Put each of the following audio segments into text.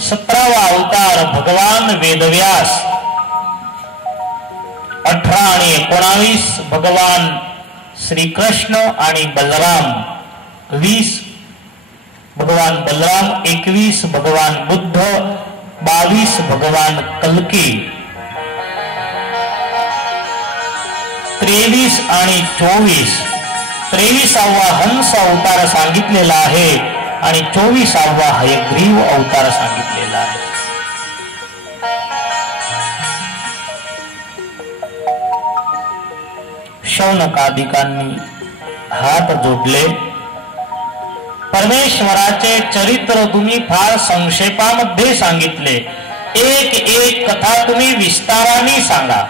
17वा अवतार भगवान वेदव्यास, 18 आणि 19 भगवान श्रीकृष्ण आणि बलराम, 20 भगवान बलराम, 21 भगवान बुद्ध, 22 भगवान कल्की, 23 आणि 24. 23वा हंस अवतार सांगितलेला आहे आणि 24वा हयग्रीव अवतार सांगितलेला आहे. शौनकादिकांनी हात जोडले. परमेश्वराचे चरित्र तुम्ही फार संक्षेपामध्ये सांगितले. एक एक कथा तुम्ही विस्ताराने सांगा.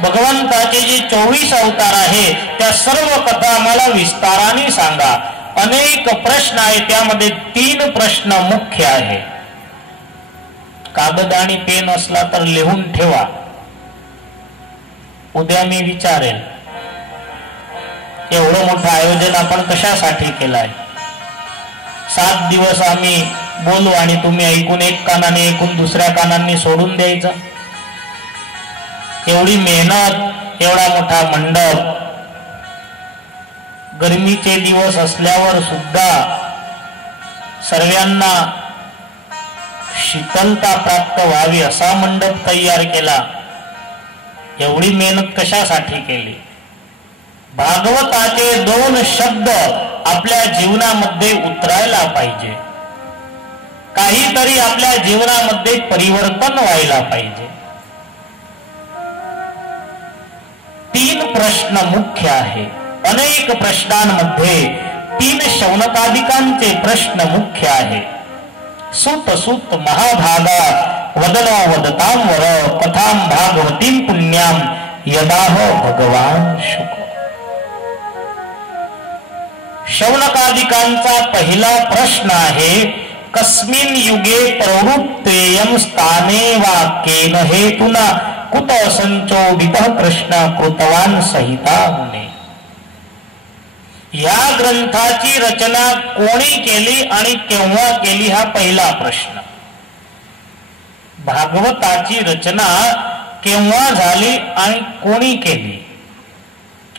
भगवंताचे जे 24 अवतार आहे त्या सर्व कथा आम्हाला विस्ताराने सांगा. अनेक प्रश्न आहे, त्यामध्ये 3 प्रश्न मुख्य आहे. कागद आणि पेन असला तर लिहून ठेवा, उद्या मी विचारेल. एवढं मोठं आयोजन आपण कशासाठी केलंय? 7 दिवस आम्ही बोलू आणि तुम्ही ऐकून एक कानाने ऐकून दुसऱ्या कानांनी सोडून द्यायचं? एवढी मेहनत, एवढा मोठा मंडप, गरमीचे दिवस असल्यावर सुद्धा सर्वांना शीतलता प्राप्त व्हावी असा मंडप तयार केला. एवढी मेहनत कशासाठी केली? भागवताचे 2 शब्द आपल्या जीवनामध्ये उतरायला पाहिजे. काहीतरी आपल्या जीवनामध्ये परिवर्तन व्हायला पाहिजे. 3 प्रश्न मुख्य आहे. अनेक प्रश्नांमध्ये 3 शौनकादिकांचे प्रश्न मुख्य आहे. सुत सुत महाभागा वदनो वदतां वर कथां भागवतीं पुण्यां यदाह भगवान शुक. शौनकादिकांचा पहिला प्रश्न आहे, कस्मिन् युगे प्रवृत्तेयं स्थाने वाक्येन हेतुना कुत संचोदितः कृष्ण कृतवान सहिता मुने. या ग्रंथाची रचना कोणी केली आणि केव्हा केली हा पहिला प्रश्न. भागवताची रचना केव्हा झाली आणि कोणी केली,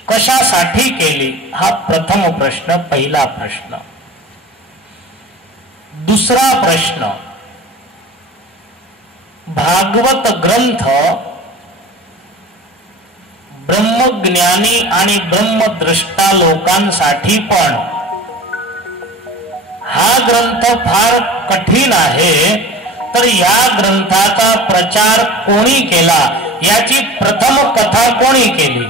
कशासाठी केली हा प्रथम प्रश्न, पहिला प्रश्न. दुसरा प्रश्न, भागवत ग्रंथ ब्रह्मज्ञानी आणि ब्रह्मद्रष्टा लोकांसाठी पण हा ग्रंथ फार कठीण आहे. तर या ग्रंथाचा प्रचार कोणी केला, याची प्रथम कथा कोणी केली,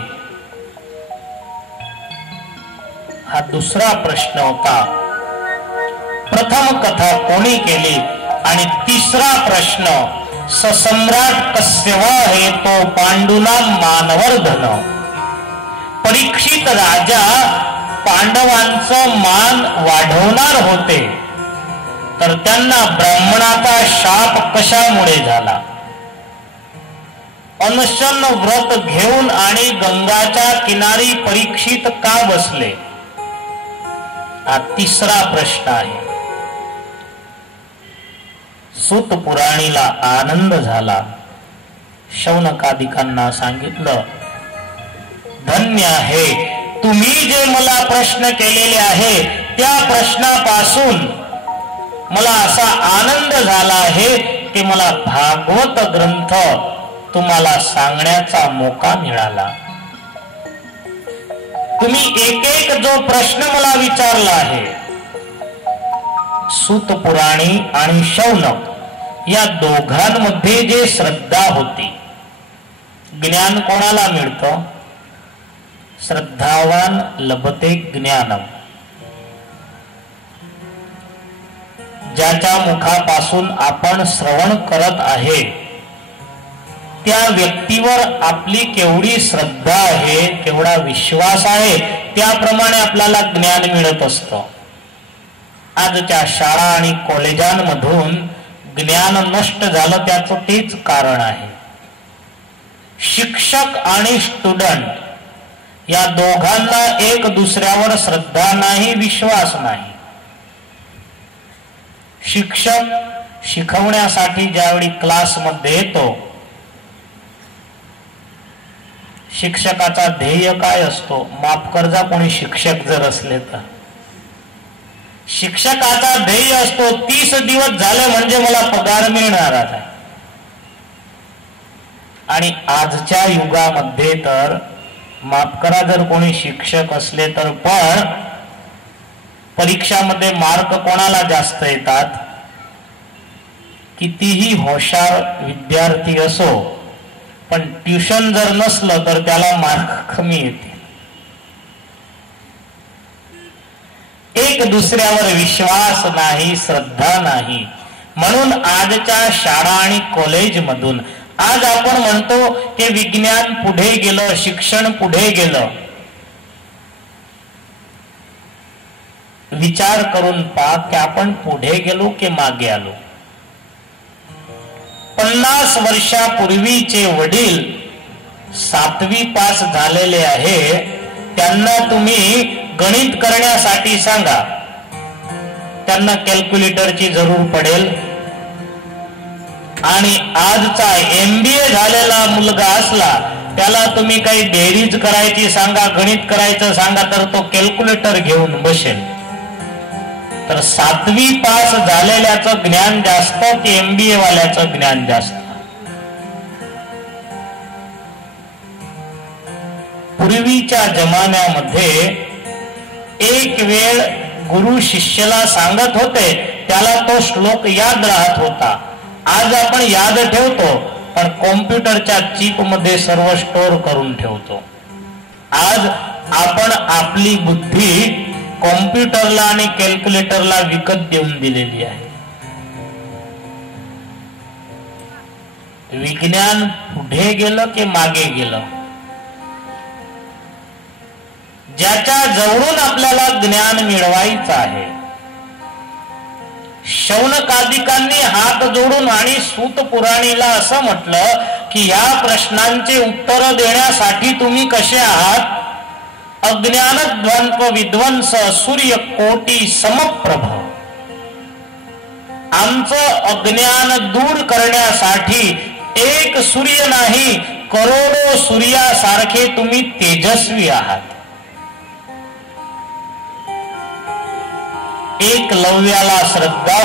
हा दुसरा प्रश्न होता. प्रथम कथा कोणी केली? आणि तिसरा प्रश्न, ससम्राट कस्य वा हेतो पांडुना मानवर्धन. परीक्षित राजा पांडवांचं मान वाढवणार होते, तर त्यांना ब्राह्मणाचा शाप कशामुळे झाला? अनशन व्रत घेऊन आणि गंगाच्या किनारी परीक्षित का बसले? हा तिसरा प्रश्न आहे. सूत पुराणीला आनंद झाला. शौनकादिकांना सांगितलं, धन्य आहे तुम्ही जे मला प्रश्न केलेले आहे त्या प्रश्नापासून मला असा आनंद झाला आहे की मला भागवत ग्रंथ तुम्हाला सांगण्याचा मौका मिळाला. तुम्ही एक एक जो प्रश्न मला विचारला आहे, सूत पुराणी आणि शौनक या दोघांमध्ये जे श्रद्धा होती, ज्ञान कोणाला मिळतं? श्रद्धावान लभते ज्ञानम. ज्याच्या मुखापासून आपण श्रवण करत आहे त्या व्यक्तीवर आपली केवढी श्रद्धा आहे, केवढा विश्वास आहे, त्याप्रमाणे आपल्याला ज्ञान मिळत असतं. आजच्या शाळा आणि कॉलेजांमधून ज्ञान नष्ट झालं, त्याचं तेच कारण आहे. शिक्षक आणि स्टुडंट या दोघांना एक दुसऱ्यावर श्रद्धा नाही, विश्वास नाही. शिक्षक शिकवण्यासाठी ज्यावेळी क्लासमध्ये येतो, शिक्षकाचा ध्येय काय असतो? माफ करजा कोणी शिक्षक जर असले तर, शिक्षकाचा ध्येय असतो 30 दिवस झाले म्हणजे मला पगार मिळणार आहे. आणि आजच्या युगामध्ये तर माफ करा जर कोणी शिक्षक असले तर पण परीक्षामध्ये मार्क कोणाला जास्त येतात? कितीही हुशार विद्यार्थी असो पण ट्युशन जर नसलं तर त्याला मार्क कमी येते. एक दुसऱ्यावर विश्वास नाही, श्रद्धा नाही. म्हणून आजच्या शाळा आणि कॉलेज मधून आज आपण म्हणतो की विज्ञान पुढे गेलं, शिक्षण पुढे गेलं. विचार करून पहा की आपण पुढे गेलो की मागे आलो. 50 वर्षापूर्वीचे वडील 7वी पास झालेले आहे, त्यांना तुम्ही गणित करण्यासाठी सांगा, त्यांना कॅल्क्युलेटरची जरूर पडेल. आणि आजचा MBA झालेला मुलगा असला त्याला तुम्ही काही बेरीज करायची सांगा, गणित करायचं सांगा तर तो कॅल्क्युलेटर घेऊन बसेल. तर 7वी पास झालेल्याचं ज्ञान जास्त की MBA वाल्याचं ज्ञान जास्त? पूर्वीच्या जमान्यामध्ये एक वेळ गुरु शिष्याला सांगत होते, त्याला तो श्लोक याद राहत होता. आज आपण याद ठेवतो पण कॉम्प्युटरच्या चिप मध्ये सर्व स्टोअर करून ठेवतो. आज आपण आपली बुद्धी कॉम्प्युटरला आणि कॅल्क्युलेटरला विकत देऊन दिलेली आहे. विज्ञान पुढे गेलं की मागे गेलं? ज्याच्या जवळून आपल्याला ज्ञान मिळवायचं आहे, शौनकादिकांनी हात जोडून आणि सूत पुराणीला असं म्हटलं की या प्रश्नांचे उत्तर देण्यासाठी तुम्ही कसे आहात? अज्ञानध्वंस विध्वंस सूर्य कोटी समप्रभ. आमचं अज्ञान दूर करण्यासाठी एक सूर्य नाही, करोडो सूर्यासारखे तुम्ही तेजस्वी आहात. एकलव्याला श्रद्धा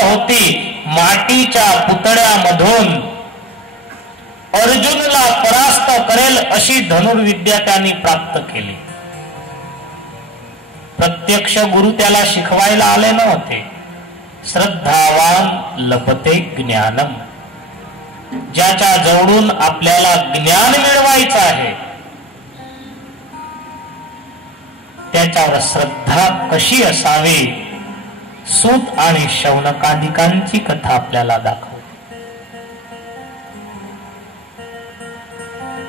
होती, मातीच्या पुतळ्यामधून अर्जुनला परास्त करेल अशी धनुर्विद्या त्यांनी प्राप्त केली. प्रत्यक्ष गुरु त्याला शिकवायला आले नव्हते. श्रद्धावान लभते ज्ञानम. ज्याच्या जवळून आपल्याला ज्ञान मिळवायचं आहे त्याच्यावर श्रद्धा कशी असावी, सूत आणि शौनकादिकांची कथा आपल्याला दाखवते.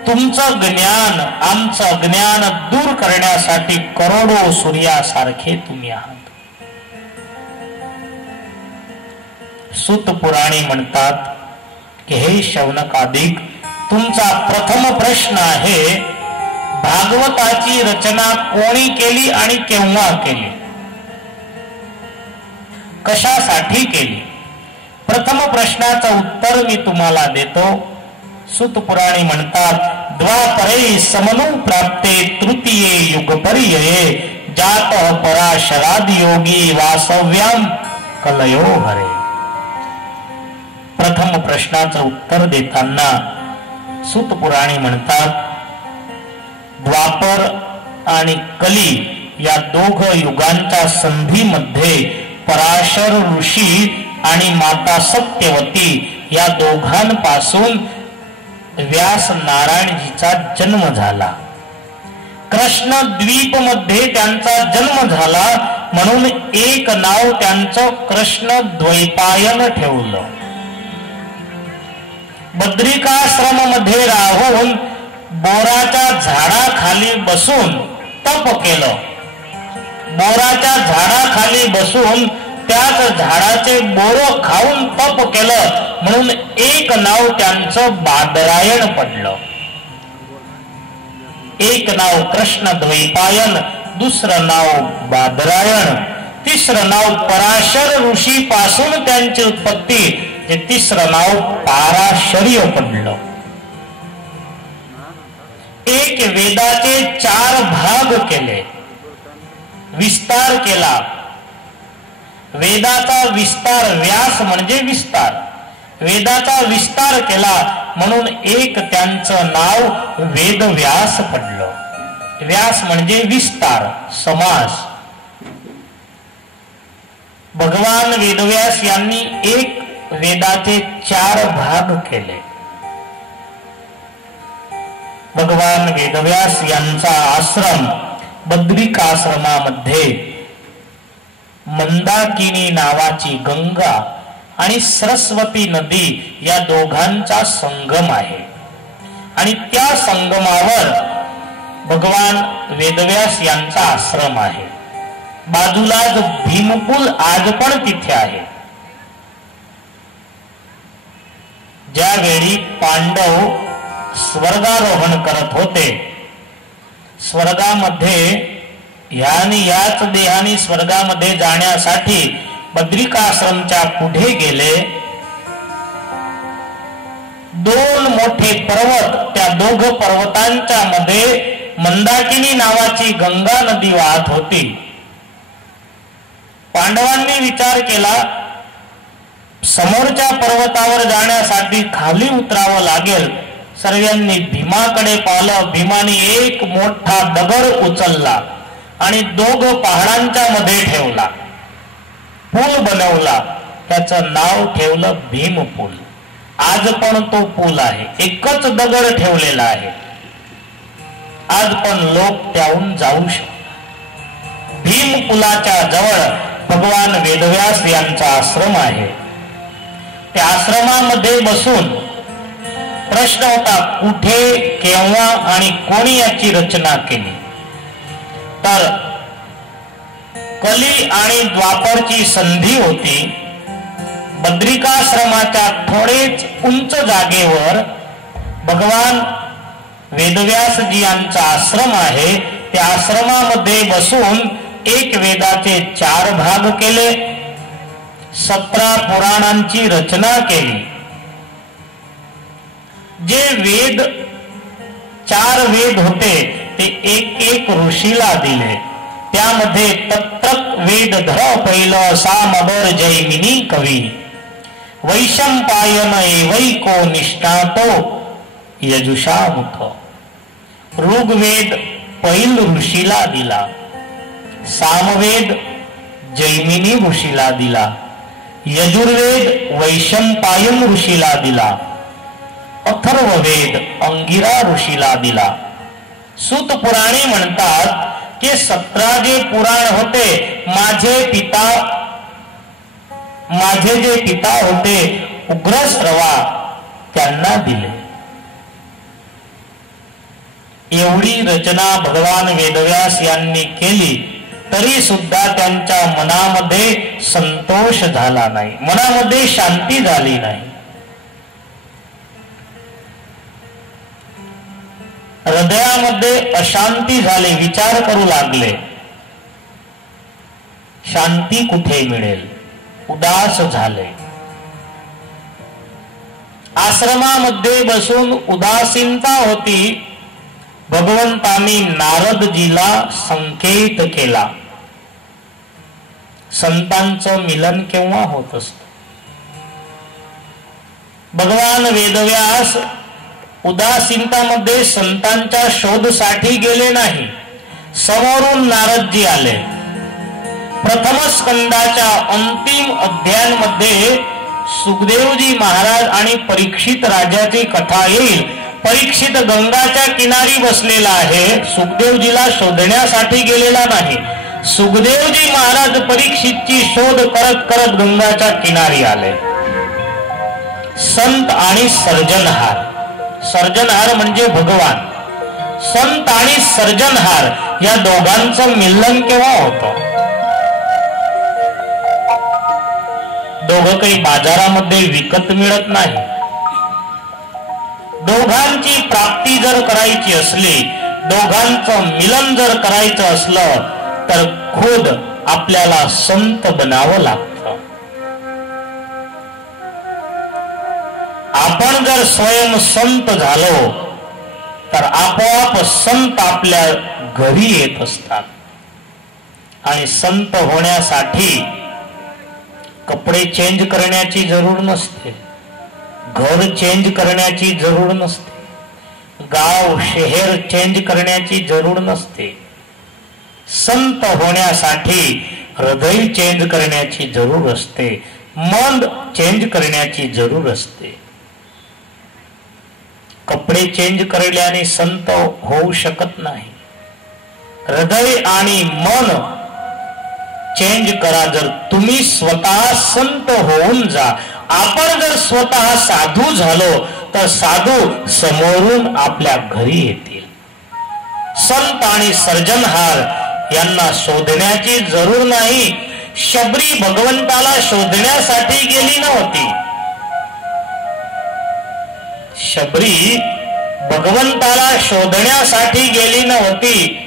तुमचं ज्ञान, आमचं ज्ञान दूर करण्यासाठी करोडो सूर्यासारखे तुम्ही आहात. सूत पुराणी म्हणतात की हे शौनकादिक, तुमचा प्रथम प्रश्न आहे भागवताची रचना कोणी केली आणि केव्हा केली, कशासाठी केली? प्रथम प्रश्नाचं उत्तर मी तुम्हाला देतो. सूत पुराणी म्हणतात द्वापरे समनु प्राप्ते तृतीये युगपर्यये जातः पराशराद योगी वासव्याम कलयो हरे. प्रथम प्रश्नाचं उत्तर देताना सूत पुराणी म्हणतात द्वापर आणि कली या दोघ युगांच्या संधीमध्ये पराशर ऋषी आणि माता सत्यवती या दोघांपासून व्यास नारायणजीचा जन्म झाला. कृष्ण द्वीप मध्ये त्यांचा जन्म झाला म्हणून एक नाव त्यांचं कृष्ण द्वैपायन ठेवलं. बद्रिकाश्रम मध्ये राहून बोराच्या झाडाखाली बसून तप केलं. बोराच्या झाडाखाली बसून त्याच झाडाचे बोर खाऊन तप केलं म्हणून एक नाव त्यांचं बादरायण पडलं. एक नाव कृष्ण द्वैपायन, दुसरं नाव बादरायण. तिसरं नाव पराशर ऋषी पासून त्यांची उत्पत्ती, हे तिसरं नाव पाराशर्य पडलं. एक वेदाचे 4 भाग केले, विस्तार केला. वेदाचा विस्तार, व्यास म्हणजे विस्तार, वेदाचा विस्तार केला म्हणून एक त्यांचं नाव वेदव्यास पडलं. व्यास म्हणजे विस्तार, समास. भगवान वेदव्यास यांनी एक वेदाचे 4 भाग केले. भगवान वेदव्यास यांचा आश्रम बद्रिकाश्रमामध्ये मंदाकिनी नावाची गंगा आणि सरस्वती नदी या दोघांचा संगम आहे. आणि त्या संगमावर भगवान वेदव्यास यांचा आश्रम आहे. बाजूलाच भीमपूल आज पण तिथे आहे. ज्यावेळी पांडव स्वर्गारोहण करत होते, स्वर्गामध्ये ह्यानी याच देहानी स्वर्गामध्ये जाण्यासाठी बद्रिकाश्रमच्या पुढे गेले. 2 मोठे पर्वत, त्या 2 पर्वतांच्या मध्ये मंदाकिनी नावाची गंगा नदी वाहत होती. पांडवांनी विचार केला, समोरच्या पर्वतावर जाण्यासाठी खाली उतरावं लागेल. सर्वांनी भीमाकडे पाहिलं. भीमाने एक मोठा दगड उचलला आणि 2 पहाडांच्या मध्ये ठेवला, पूल बनवला. त्याचं नाव ठेवलं भीमपूल. आज पण तो पूल आहे, एकच दगड ठेवलेला आहे. आज पण लोक त्याहून जाऊ शकतात. भीमपुलाच्या जवळ भगवान वेदव्यास यांचा आश्रम आहे. त्या आश्रमामध्ये बसून प्रश्न होता, कुठे, केव्हा आणि कोणी याची रचना केली. तर कली आणि द्वापरची संधी होती. बद्रिकाश्रमाच्या थोडेच उंच जागेवर भगवान वेदव्यासजी यांचा आश्रम आहे. त्या आश्रमामध्ये बसून एक वेदाचे 4 भाग केले, 17 पुराणांची रचना केली. जे वेद 4 वेद होते ते एक ऋषीला दिले. त्यामध्ये तत्रक वेद धर पहिलं सामबर जैमिनी कवी, वैशंपायन एवैको निष्णातो यजुषामुख. ऋग्वेद पहिल ऋषीला दिला, सामवेद जैमिनी ऋषीला दिला, यजुर्वेद वैशंपायन ऋषीला दिला, अथर्ववेद अंगिरा ऋषीला दिला. सूत पुराणे म्हणतात की 17 जे पुराण होते, माझे जे पिता होते उग्रश्रवा त्यांना दिले. एवढी रचना भगवान वेदव्यास यांनी केली, तरी सुद्धा त्यांच्या मनामध्ये संतोष झाला नाही, मनामध्ये शांती झाली नाही. हृदयामध्ये अशांती झाली. विचार करू लागले, शांती कुठे मिळेल. उदास झाले. आश्रमामध्ये बसून उदासीनता होती. भगवंतांनी नारदजीला संकेत केला, संतांचं मिलन केव्हा होत असतं. भगवान वेदव्यास उदासीनतामध्ये संतांच्या शोधसाठी गेले नाही. समोरून नारदजी आले. प्रथम स्कंदाच्या अंतिम अध्यायांमध्ये सुखदेवजी महाराज आणि परीक्षित राजाची कथा येईल. परीक्षित गंगाच्या किनारी बसलेला आहे, सुखदेवजीला शोधण्यासाठी गेलेला नाही. सुखदेवजी महाराज परीक्षितची शोध करत करत गंगाच्या किनारी आले. संत आणि सर्जनहार, सर्जनहार म्हणजे भगवान. संत आणि सर्जनहार या दोघांचं मिलन केव्हा होतं. दोघं काही बाजारामध्ये विकत मिळत नाही. दोघांची प्राप्ती जर करायची असली, दोघांचं मिलन जर करायचं असलं तर खुद आपल्याला संत बनावं लागतं. आपण जर स्वयं संत झालो तर आपोआप संत आपल्या घरी येत असतात. आणि संत होण्यासाठी कपडे चेंज करण्याची जरूर नसते, घर चेंज करण्याची जरूर नसते, गाव शहर चेंज करण्याची जरूर नसते. संत होण्यासाठी हृदय चेंज करण्याची जरूर असते, मन चेंज करण्याची जरूर असते. कपडे चेंज करल्याने संत होऊ शकत नाही. हृदय आणि मन चेंज करा. जर तुम्ही स्वतः संत होऊन जा. आपण जर स्वतः साधू झालो तर साधू समोरून आपल्या घरी येतील. संत आणि सर्जनहार यांना शोधण्याची जरूर नाही. शबरी भगवंताला शोधण्यासाठी गेली नव्हती. शबरी भगवंताला शोधण्यासाठी गेली नव्हती.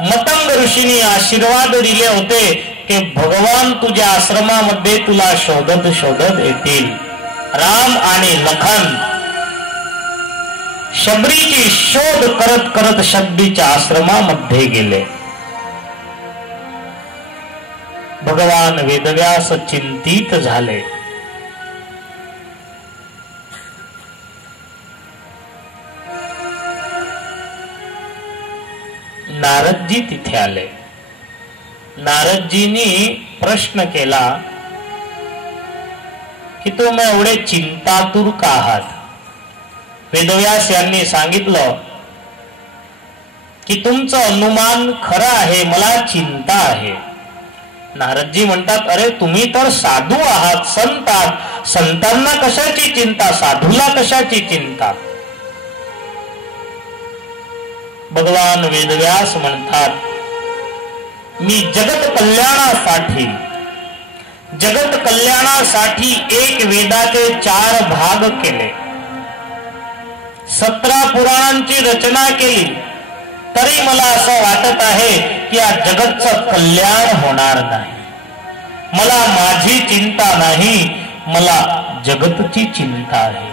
मतंग ऋषींनी आशीर्वाद दिले होते की भगवान तुझ्या आश्रमामध्ये तुला शोधत शोधत येतील. राम आणि लखन शबरीची शोध करत करत शबरीच्या आश्रमामध्ये गेले. भगवान वेदव्यास चिंतित झाले. नारदजी तिथे आले. नारदजींनी प्रश्न केला की तुम्ही एवढे चिंतातुर का आहात? वेदव्यास यांनी सांगितलं की तुमचं अनुमान खरं आहे, मला चिंता आहे. नारदजी म्हणतात, अरे तुम्ही तर साधू आहात, संत आहात, संतांना कशाची चिंता, साधूला कशाची चिंता? भगवान वेदव्यास म्हणतात, मी जगत कल्याणासाठी एक वेदाचे 4 भाग केले, 17 पुराणांची रचना केली, तरी मला असं वाटत आहे की या जगतचं कल्याण होणार नाही. मला माझी चिंता नाही, मला जगतची चिंता आहे,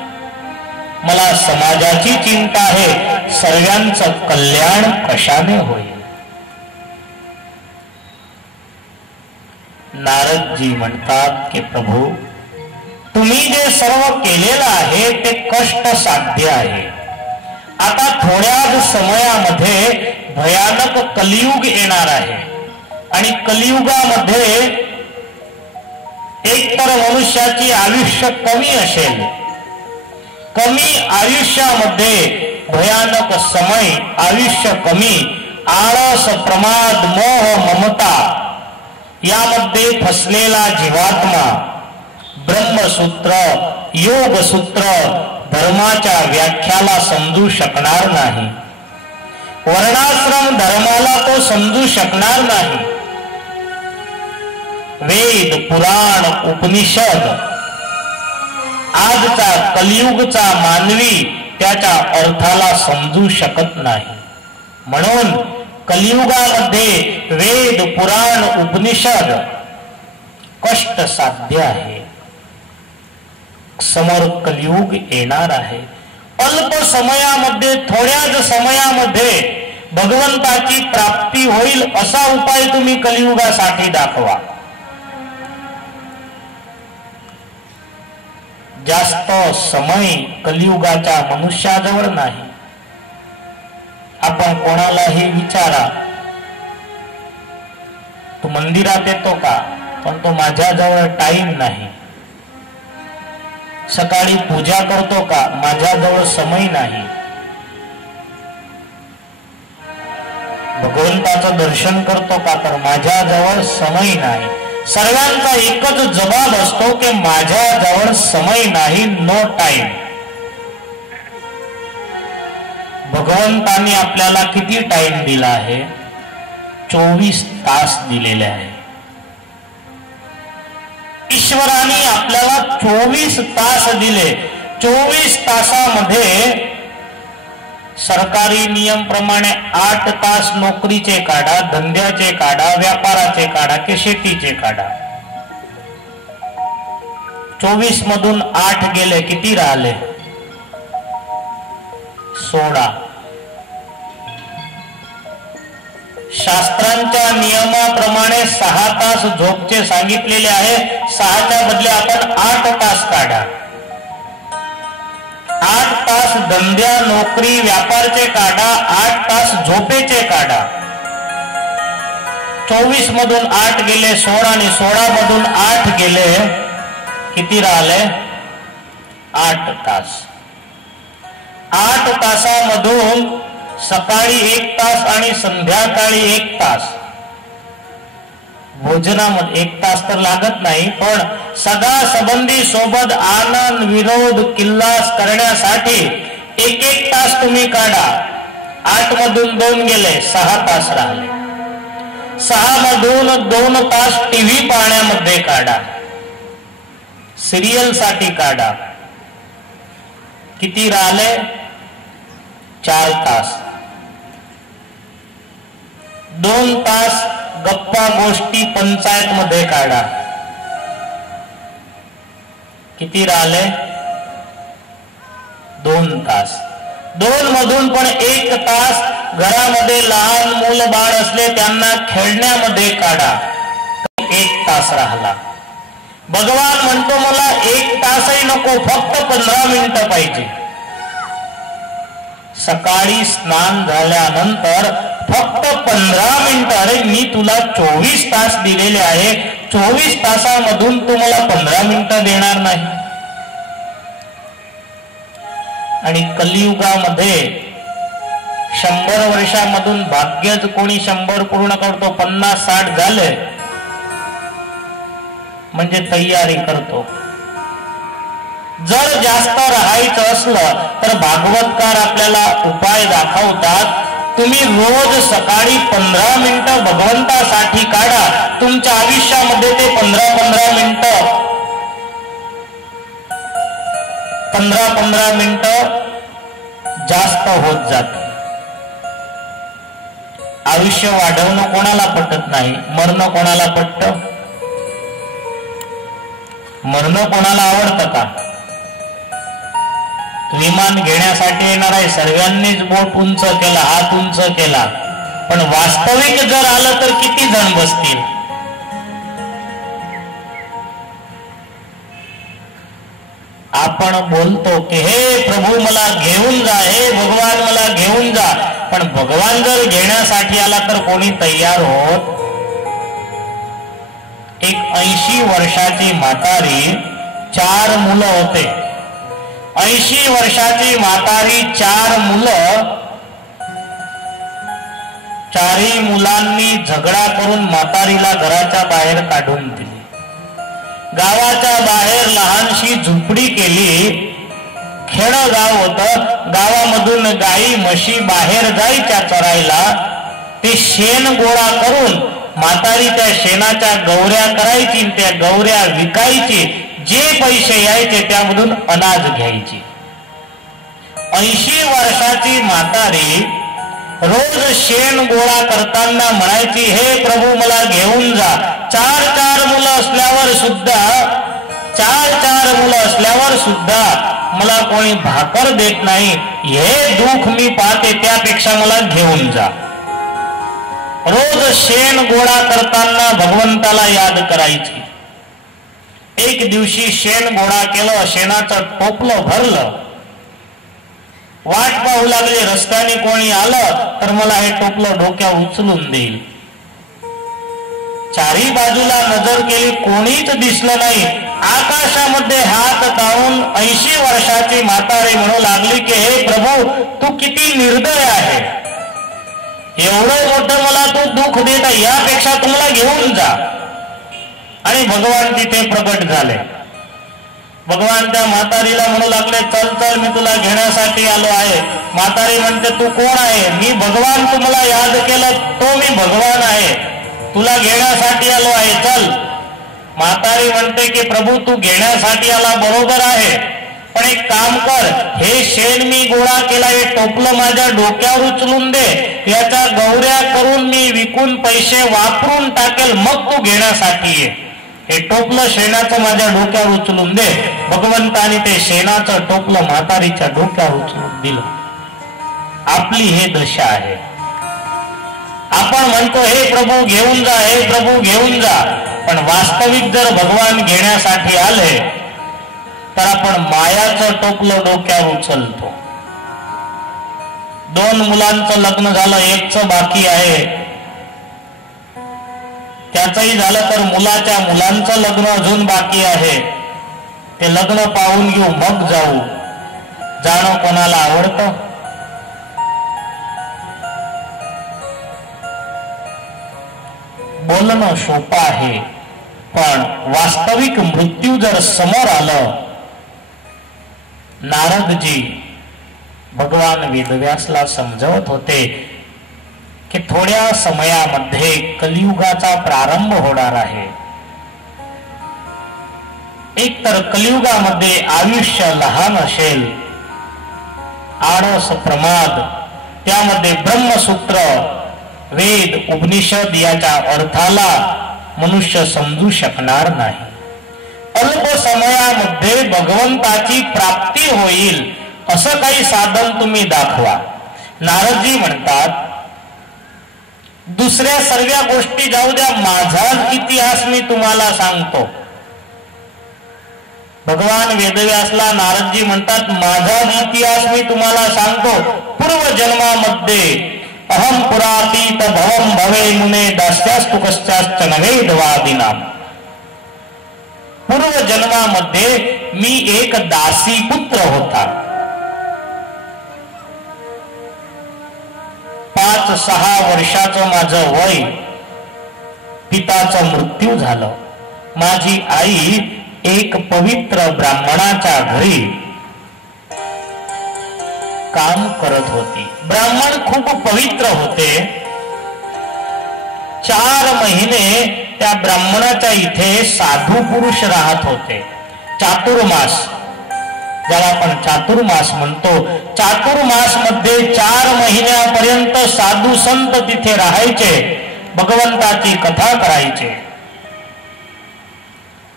मला समाजाची चिंता आहे. सर्वांचं कल्याण कशाने होईल? नारदजी म्हणतात की प्रभू, तुम्ही जे सर्व केलेलं आहे ते कष्ट साध्य आहे. आता थोड्याच समयामध्ये भयानक कलियुग येणार आहे आणि कलियुगामध्ये एकतर मनुष्याची आयुष्य कमी असेल, कमी आयुष्यामध्ये भयानक समय, आयुष्य कमी, आळस, प्रमाद, मोह, ममता यामध्ये फसलेला जीवात्मा ब्रह्मसूत्र, योगसूत्र, धर्माच्या व्याख्याला समजू शकणार नाही. वर्णाश्रम धर्माला तो समजू शकणार नाही. वेद, पुराण, उपनिषद आजचा कलियुगचा मानवी त्याच्या अर्थाला समजू शकत नाही. म्हणून कलियुगामध्ये वेद, पुराण, उपनिषद कष्ट साध्य आहे. समोर कलियुग येणार आहे. अल्प समयामध्ये, थोड्याच समयामध्ये भगवंताची प्राप्ती होईल असा उपाय तुम्ही कलियुगासाठी दाखवा. जास्त समय कलियुगाच्या मनुष्याजवळ नाही. आपण कोणालाही विचारा, तू मंदिरात येतो का? पण तो माझ्याजवळ टाइम नाही. सकाळी पूजा करतो का? माझ्याजवळ समय नाही. भगवंताचं दर्शन करतो का? तर माझ्याजवळ समय नाही. सर्वांचा एकच जबाब असतो की माझ्याजवळ समय नाही, नो टाइम. भगवंतांनी आपल्याला किती टाइम दिला आहे? 24 तास दिलेले आहे. ईश्वराने आपल्याला 24 तास दिले. 24 तासामध्ये सरकारी नियम प्रमाणे 8 तास नोकरीचे काढा, धंद्याचे काढा, व्यापाराचे काढा की शेतीचे काढा. 24 मधून 8 गेले, किती राहिले? 16. शास्त्रांच्या नियमाप्रमाणे 6 तास झोपचे सांगितलेले आहे. 6च्या बदले आपण 8 तास काढा. 8 तास धंद्या नोकरी व्यापारचे काढा, 8 तास झोपेचे काढा. 24 मधून 8 गेले 16 आणि 16 मधून 8 गेले, किती राहिले? 8 तास. 8 तासामधून सकाळी 1 तास आणि संध्याकाळी 1 तास. भोजनामध्ये 1 तास तर लागत नाही, पण सदा संबंधी सोबत आनंद विनोद किल्लास करण्यासाठी 1 तास तुम्ही काढा. 8 मधून 2 गेले, 6 तास राहिले. 6 मधून 2 तास टीव्ही पाहण्यामध्ये काढा, सिरियल साठी काढा, किती राहिले? 4 तास. 2 तास गप्पा गोष्टी पंचायत मध्ये काढा, किती राहिले? 2 तास. 2 मधून पण 1 तास घरामध्ये लहान मूल बाळ असले त्यांना खेळण्यामध्ये काढा, 1 तास राहिला. भगवान म्हणतो मला 1 तासही नको, फक्त 15 मिनिटं पाहिजे. सकाळी स्नान झाल्यानंतर फक्त 15 मिनिटं. अरे मी तुला 24 तास दिलेले आहे, 24 तासामधून तू मला 15 मिनिटं देणार नाही. आणि कलियुगामध्ये 100 वर्षामधून भाग्यच कोणी 100 पूर्ण करतो. 50-60 झाले म्हणजे तयारी करतो. जर जास्त राहायचं असलं तर भागवतकार आपल्याला उपाय दाखवतात. तुम्ही रोज सकाळी 15 मिनिटं भगवंतासाठी काढा. तुमच्या आयुष्यामध्ये ते 15-15 मिनिटं 15-15 मिनिटं जास्त होत जात. आयुष्य वाढवणं कोणाला पटत नाही, मरणं कोणाला पटतं? मरणं कोणाला आवडतं का? विमान घेण्यासाठी येणार आहे, सर्वांनीच बोट उंच केला, हात उंच केला, पण वास्तविक जर आलं तर किती जण बसतील? आपण बोलतो की हे प्रभू मला घेऊन जा, हे भगवान मला घेऊन जा, पण भगवान जर घेण्यासाठी आला तर कोणी तयार होत? एक 80 वर्षाची म्हातारी, 4 मुलं होते. 80 वर्षाची म्हातारी, 4 मुलं. 4ही मुलांनी झगडा करून म्हातारीला घराच्या बाहेर काढून दिली. गावाच्या बाहेर लहानशी झुपडी केली. खेडं गाव होतं. गावामधून गाई म्हशी बाहेर जायच्या चरायला. ते शेण गोळा करून म्हातारी त्या शेणाच्या गौऱ्या करायची, त्या गौऱ्या विकायची. जे पैसे यायचे त्यामधून अनाज घ्यायची. 80 वर्षाची म्हातारी रोज शेण गोळा करताना म्हणायची, हे प्रभू मला घेऊन जा. 4 मुलं असल्यावर सुद्धा 4 मुलं असल्यावर सुद्धा मला कोणी भाकर देत नाही. हे दुःख मी पाहते, त्यापेक्षा मला घेऊन जा. रोज शेण गोळा करताना भगवंताला याद करायची. एक दिवशी शेण गोळा केलं, शेणाचं टोपलं भरलं. वाट पाहू लागले, रस्त्याने कोणी आलं तर मला हे टोपलं डोक्यावर उचलून देईल. 4ही बाजूला नजर केली, कोणीच दिसलं नाही. आकाशामध्ये हात लावून 80 वर्षाची म्हातारी म्हणू लागली की हे प्रभू तू किती निर्दय आहे. एवढं मोठं मला तू दुःख देत आहे, यापेक्षा तुम्हाला घेऊन जा. आणि भगवान तिथे प्रगट झाले. भगवान त्या म्हातारीला म्हणू लागले, चल चल मी तुला घेण्यासाठी आलो आहे. म्हातारी म्हणते, तू कोण आहे? मी भगवान, तुम्हाला याद केलं तो मी भगवान आहे, तुला घेण्यासाठी आलो आहे, चल. म्हातारी म्हणते की प्रभू तू घेण्यासाठी आला बरोबर आहे, पण एक काम कर, हे शेण मी गोळा केला, हे टोपलं माझ्या डोक्यावर उचलून दे, याच्या गौऱ्या करून मी विकून पैसे वापरून टाकेल, मग तू घेण्यासाठी ये. हे टोपलं शेणाचं माझ्या डोक्यावर उचलून दे. भगवंताने ते शेणाचं टोपलं म्हातारीच्या डोक्यावर उचलून दिलं. आपली हे दशा आहे. आपण म्हणतो हे प्रभू घेऊन जा, हे प्रभू घेऊन जा, पण वास्तविक जर भगवान घेण्यासाठी आले तर आपण मायाचं टोपलं डोक्यावर उचलतो. 2 मुलांचं लग्न झालं, 1चं बाकी आहे, त्याचंही झालं तर मुलाच्या मुलांचं लग्न अजून बाकी आहे. ते लग्न पाहून घेऊ मग जाऊ. जाणं कोणाला आवडतं? बोलणं सोपं आहे, पण वास्तविक मृत्यू जर समोर आलं. नारदजी भगवान वेदव्यासला समजवत होते की थोड्या समयामध्ये कलियुगाचा प्रारंभ होणार आहे. एक तर कलियुगामध्ये आयुष्य लहान असेल, आळस प्रमाद, त्यामध्ये ब्रह्मसूत्र वेद उपनिषद याच्या अर्थाला मनुष्य समजू शकणार नाही. अल्प समयामध्ये भगवंताची प्राप्ती होईल असं काही साधन तुम्ही दाखवा. नारदजी म्हणतात दुसऱ्या सर्व गोष्टी जाऊ द्या, माझाच इतिहास मी तुम्हाला सांगतो. भगवान वेदव्यासला नारदजी म्हणतात माझाच इतिहास मी तुम्हाला सांगतो. पूर्वजन्मामध्ये अहम पुरातीत भवम भवे मुने दास्यास्तु कश्चाश्च नवेदवादिनाम. पूर्व जन्मामध्ये मी एक दासी पुत्र होता. 5-6 वर्षाचं माझं वय, पिताचं मृत्यू झालं. माझी आई एक पवित्र ब्राह्मणाच्या घरी काम करत होती. ब्राह्मण खूप पवित्र होते. 4 महिने त्या ब्राह्मणाच्या इथे साधू पुरुष राहत होते. चातुर्मास, ज्याला आपण चातुर्मास म्हणतो, चातुर्मास मध्ये 4 महिन्यापर्यंत साधू संत तिथे राहायचे, भगवंताची कथा करायचे.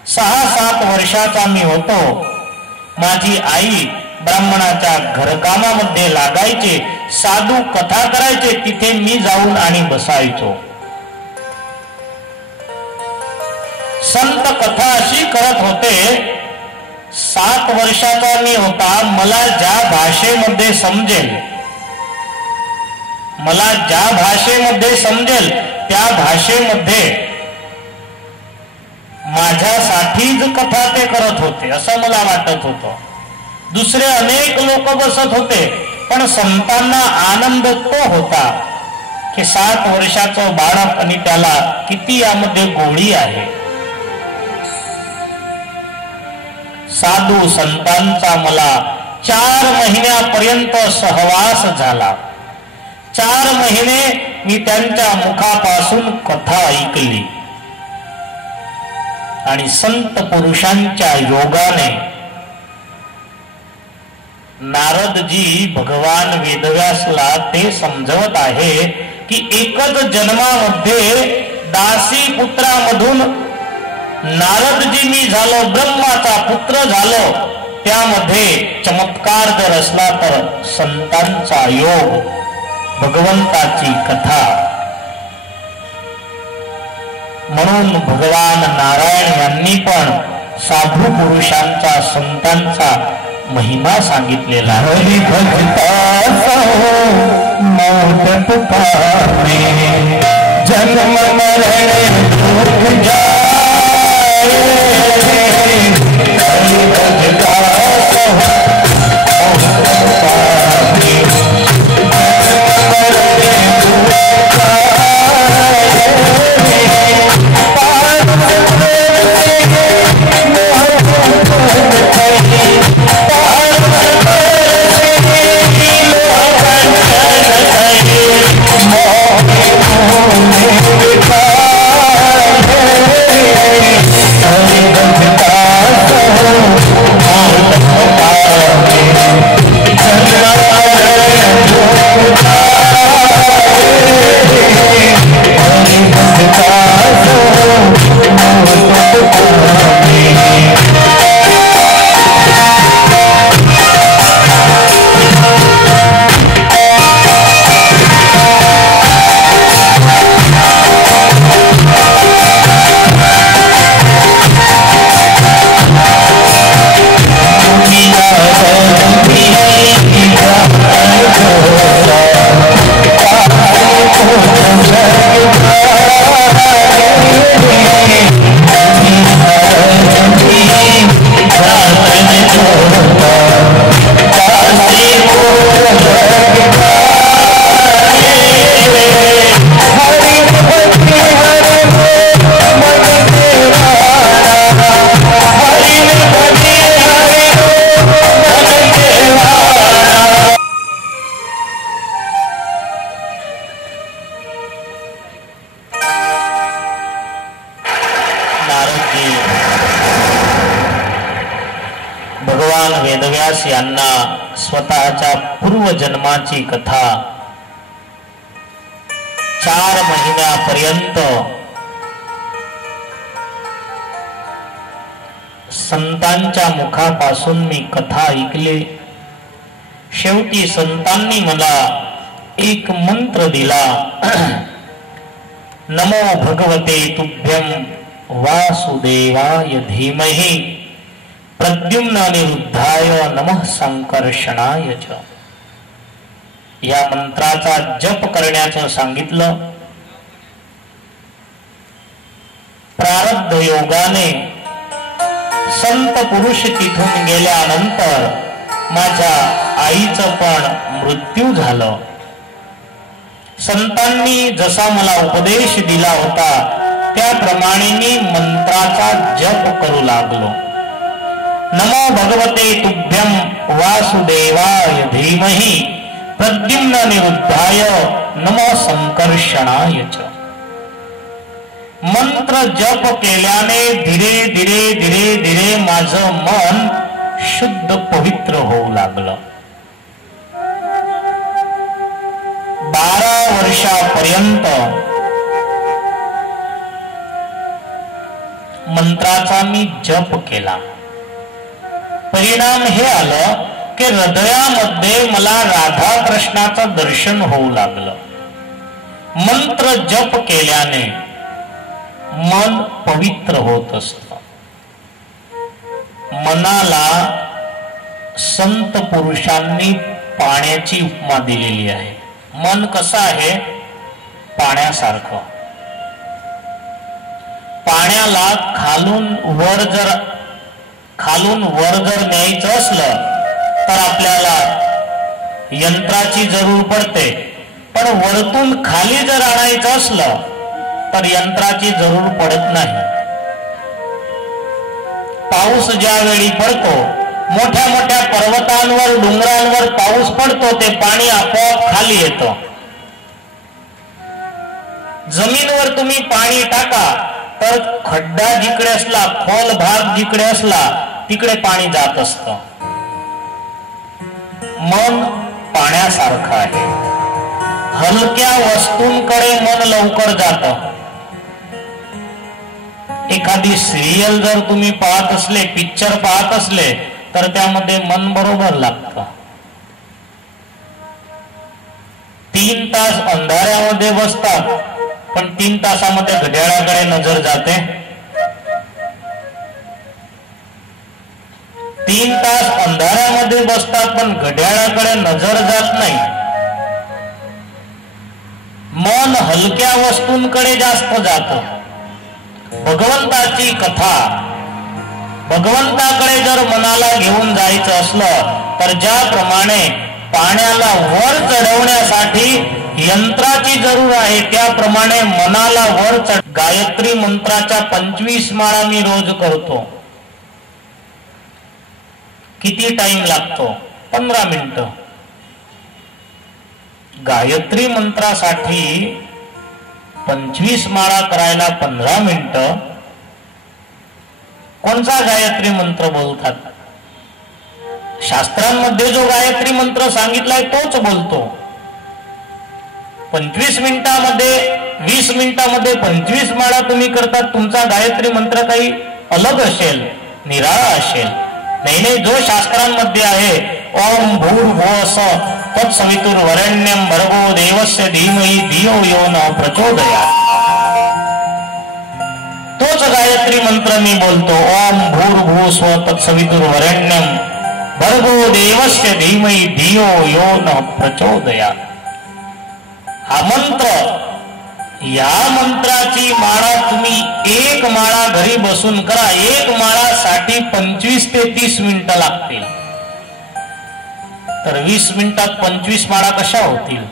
6-7 वर्षाचा मी होतो. माझी आई ब्राह्मणाच्या घरकामामध्ये लागायचे, साधू कथा करायचे, तिथे मी जाऊन आणि बसायचो. संत कथा अशी करत होते. 7 वर्षाचा मी होता. मला ज्या भाषेमध्ये समजेल, मला ज्या भाषेमध्ये समजेल त्या भाषेमध्ये माझ्यासाठीच कथा ते करत होते असं मला वाटत होतं. दुसरे अनेक लोक बसत होते, पण संतांना आनंद तो होता की 7 वर्षाचं बाळक आणि त्याला किती यामध्ये गोडी आहे. साधू संतांचा मला 4 महिन्यापर्यंत सहवास झाला. 4 महिने मी त्यांच्या मुखापासून कथा ऐकली आणि संत पुरुषांच्या योगाने नारदजी भगवान वेदव्यासला ते समजवत आहे की एकच जन्मामध्ये दासी पुत्रामधून नारदजी मी झालो, ब्रह्माचा पुत्र झालो. त्यामध्ये चमत्कार जर असला तर संतांचा योग, भगवंताची कथा. म्हणून भगवान नारायण यांनी पण साधू पुरुषांचा, संतांचा महिमा सांगितलेला आहे. जन्म मरण दुख जाए नारदजी भगवान वेदव्यास यांना स्वतःच्या पूर्वजन्माची कथा 4 महिन्यापर्यंत संतांच्या मुखापासून मी कथा ऐकली. शेवटी संतांनी मला एक मंत्र दिला. नमो भगवते तुभ्यं वासुदेवाय धीमहि प्रद्युम्न अनिरुद्धाय नमः संकर्षणाय च. या मंत्राचा जप करण्याचं सांगितलं. प्रारब्ध योगाने संत पुरुष तिथून गेल्यानंतर माझ्या आईचं पण मृत्यू झालं. संतांनी जसा मला उपदेश दिला होता त्याप्रमाणे मी मंत्राचा जप करू लागलो. नमो भगवते तुभ्यं वासुदेवाय धीमहि प्रद्युम्न अनिरुद्धाय नमो संकर्षणाय च. मंत्र जप केल्याने धीरे धीरे धीरे धीरे माझं मन शुद्ध पवित्र होऊ लागलं. 12 वर्षापर्यंत मंत्राचा मी जप केला. परिणाम हे आलं की हृदयामध्ये मला राधा कृष्णाचं दर्शन होऊ लागलं. मंत्र जप केल्याने मन पवित्र होत असतं. मनाला संत पुरुषांनी पाण्याची उपमा दिलेली आहे. मन कसं आहे? पाण्यासारखं. पाण्याला खालून वर जर न्यायचं असलं तर आपल्याला यंत्राची जरूर पडते, पण वरतून खाली जर आणायचं असलं तर यंत्राची जरूर पडत नाही. पाऊस ज्यावेळी पडतो, मोठ्या मोठ्या पर्वतांवर डोंगरांवर पाऊस पडतो, ते पाणी आपोआप खाली येतं. जमीनवर तुम्ही पाणी टाका तर खड्डा जिकडे असला, खोल भाग जिकडे असला तिकडे पाणी जात असतं. मन पाण्यासारखं आहे. हलक्या वस्तूंकडे मन लवकर जातं. एखादी सिरियल जर तुम्ही पाहत असले, पिक्चर पाहत असले तर त्यामध्ये मन बरोबर लागतं. 3 तास अंधाऱ्यामध्ये बसतात, पण 3 तासामध्ये घड्याळाकडे नजर जाते. 3 तास अंधाऱ्यामध्ये बसतात, पण घड्याळाकडे नजर जात नाही. मन हलक्या वस्तूंकडे जास्त जातं. भगवंताची कथा, भगवंताकडे जर मनाला घेऊन जायचं असलं तर ज्याप्रमाणे पाण्याला वर चढवण्यासाठी यंत्राची जरूर आहे, त्याप्रमाणे मनाला वर गायत्री मंत्राच्या 25 माळा मी रोज करतो. किती टाइम लागतो? 15 मिनिटं. गायत्री मंत्रासाठी 25 माळा करायला 15 मिनिटं. कोणता गायत्री मंत्र बोलतात? शास्त्रांमध्ये जो गायत्री मंत्र सांगितलाय तोच बोलतो. 25 मिनिटामध्ये 20 मिनिटामध्ये 25 माळा तुम्ही करतात. तुमचा गायत्री मंत्र काही अलग असेल, निराळा असेल. नाही, जो शास्त्रांमध्ये आहे, ओम भूर्भुवः तत्सवितुर्वरेण्यं भर्गो देवस्य धीमहि धियो यो नः प्रचोदयात्. तोच गायत्री मंत्र मी बोलतो. ओम भूर्भुवः तत्सवितुर्वरेण्यं भर्गो देवस्य धीमहि धियो यो नः प्रचोदयात्. हा मंत्र, या मंत्राची माळा तुम्ही 1 माळा घरी बसून करा. 1 माळासाठी 25 ते 30 मिनिटं लागतील. तर 20 मिनिटात 25 माळा कशा होतील?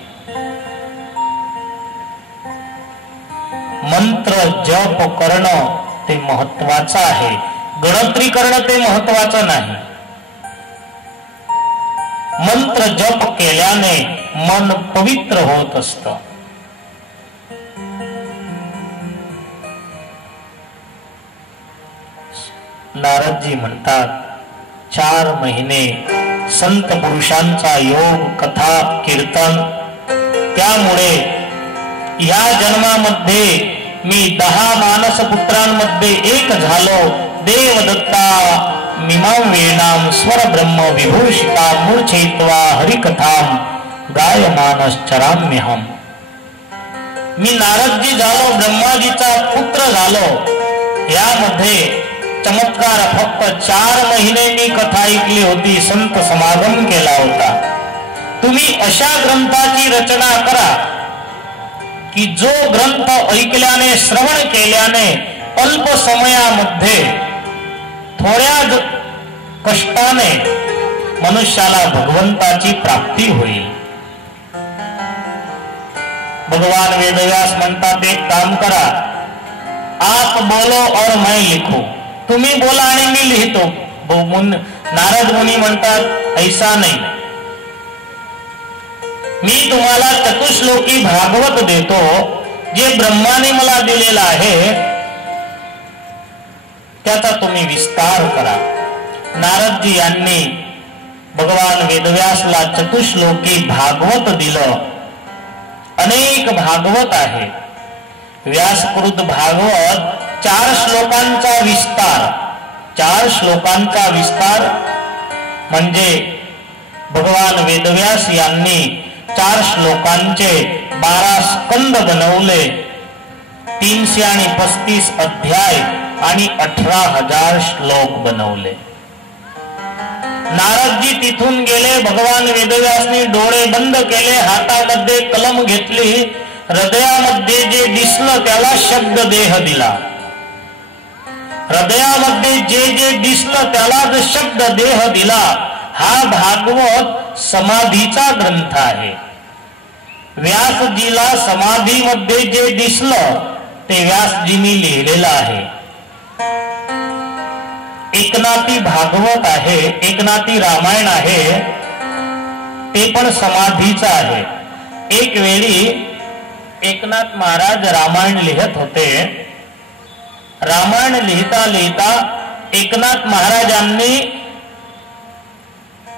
मंत्र जप करणं ते महत्वाचं आहे. गणतरी करणं ते महत्वाचं नाही. मंत्र जप केल्याने मन पवित्र होत असतं. नारदजी म्हणतात 4 महिने संत पुरुषांचा योग कथा कीर्तन, त्यामुळे या जन्मामध्ये मी 10 मानस पुत्रांमध्ये एक झालो. देवदत्ता मिमां वेणाम स्वर ब्रह्म विभूषिता मूर्छयित्वा हरिकथाम गायमानश्चराम्यहम्. मी नारदजी झालो, ब्रह्माजीचा पुत्र झालो. यामध्ये चमत्कार फक्त 4 महिने मी कथा ऐकली होती, संत समागम केला होता. तुम्ही अशा ग्रंथाची रचना करा की जो ग्रंथ ऐकल्याने, श्रवण केल्याने अल्प समयामध्ये थोड्या कष्टाने मनुष्याला भगवंताची प्राप्ती होईल. भगवान वेदव्यास म्हणतात एक काम करा, आप बोलो और मैं लिखू. तुम्ही बोला आणि मी लिहितो. नारद मुनी म्हणतात ऐसा नाही, मी तुम्हाला चतुश्लोकी भागवत देतो, जे ब्रह्माने मला दिलेला आहे त्याचा तुम्ही विस्तार करा. नारदजी यांनी भगवान वेदव्यासला चतुश्लोकी भागवत दिलं. अनेक भागवत आहे. व्यासकृत भागवत 4 श्लोकांचा विस्तार. 4 श्लोकांचा विस्तार म्हणजे भगवान वेदव्यास यांनी 4 श्लोकांचे 12 स्कंद बनवले. 335 अध्याय आणि 18,000 श्लोक बनवले. नारदजी तिथून गेले. भगवान वेदव्यासनी डोळे बंद केले, हातामध्ये कलम घेतली, हृदयामध्ये जे दिसलं त्याला शब्द देह दिला. हृदयामध्ये जे दिसलं त्याला शब्द देह दिला. हा भागवत समाधीचा ग्रंथ आहे. व्यासजीला समाधीमध्ये जे दिसलं ते व्यासजींनी लिहिलेलं आहे. एकनाथी भागवत आहे, एकनाथी रामायण आहे, ते पण समाधीचं आहे. एक वेळी एकनाथ महाराज रामायण लिहित होते. रामायण लिहिता लिहिता एकनाथ महाराजांनी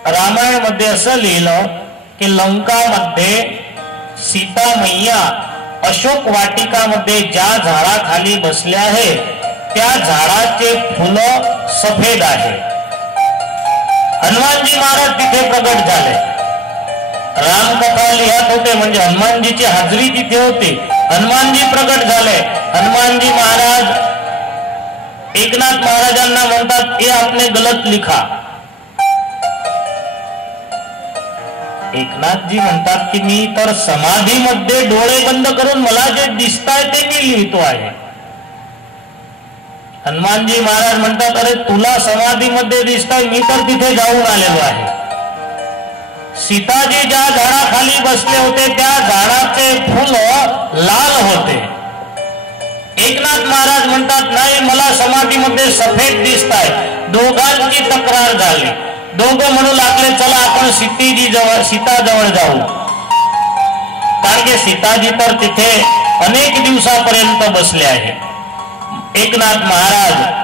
रामायण मध्ये असं लिहिलं की लंकामध्ये सीता मैया अशोक वाटिकामध्ये ज्या झाडाखाली बसले आहे त्या झाडाचे फुलं सफेद आहे. हनुमानजी महाराज तिथे प्रगट झाले. रामकथा लिहत होते म्हणजे हनुमानजीची हाजरी तिथे होती. हनुमानजी प्रगट झाले. हनुमानजी महाराज एकनाथ महाराजांना म्हणतात ये आपने गलत लिखा. एकनाथजी म्हणतात की मी तर समाधीमध्ये डोळे बंद करून मला जे दिसताय ते मी लिहितो आहे. हनुमानजी महाराज म्हणतात अरे तुला समाधीमध्ये दिसताय, मी तर तिथे जाऊन आलेलो आहे. सीताजी ज्या झाडाखाली बसले होते त्या झाडाचे फुल लाल होते. एकनाथ महाराज म्हणतात नाही मला समाधीमध्ये सफेद दिसताय. दोघांची तक्रार झाली. दोघं म्हणू लागले चला आपण सीताजवळ जाऊ. कारण की सीताजी तर तिथे अनेक दिवसापर्यंत बसले आहेत. एकनाथ महाराज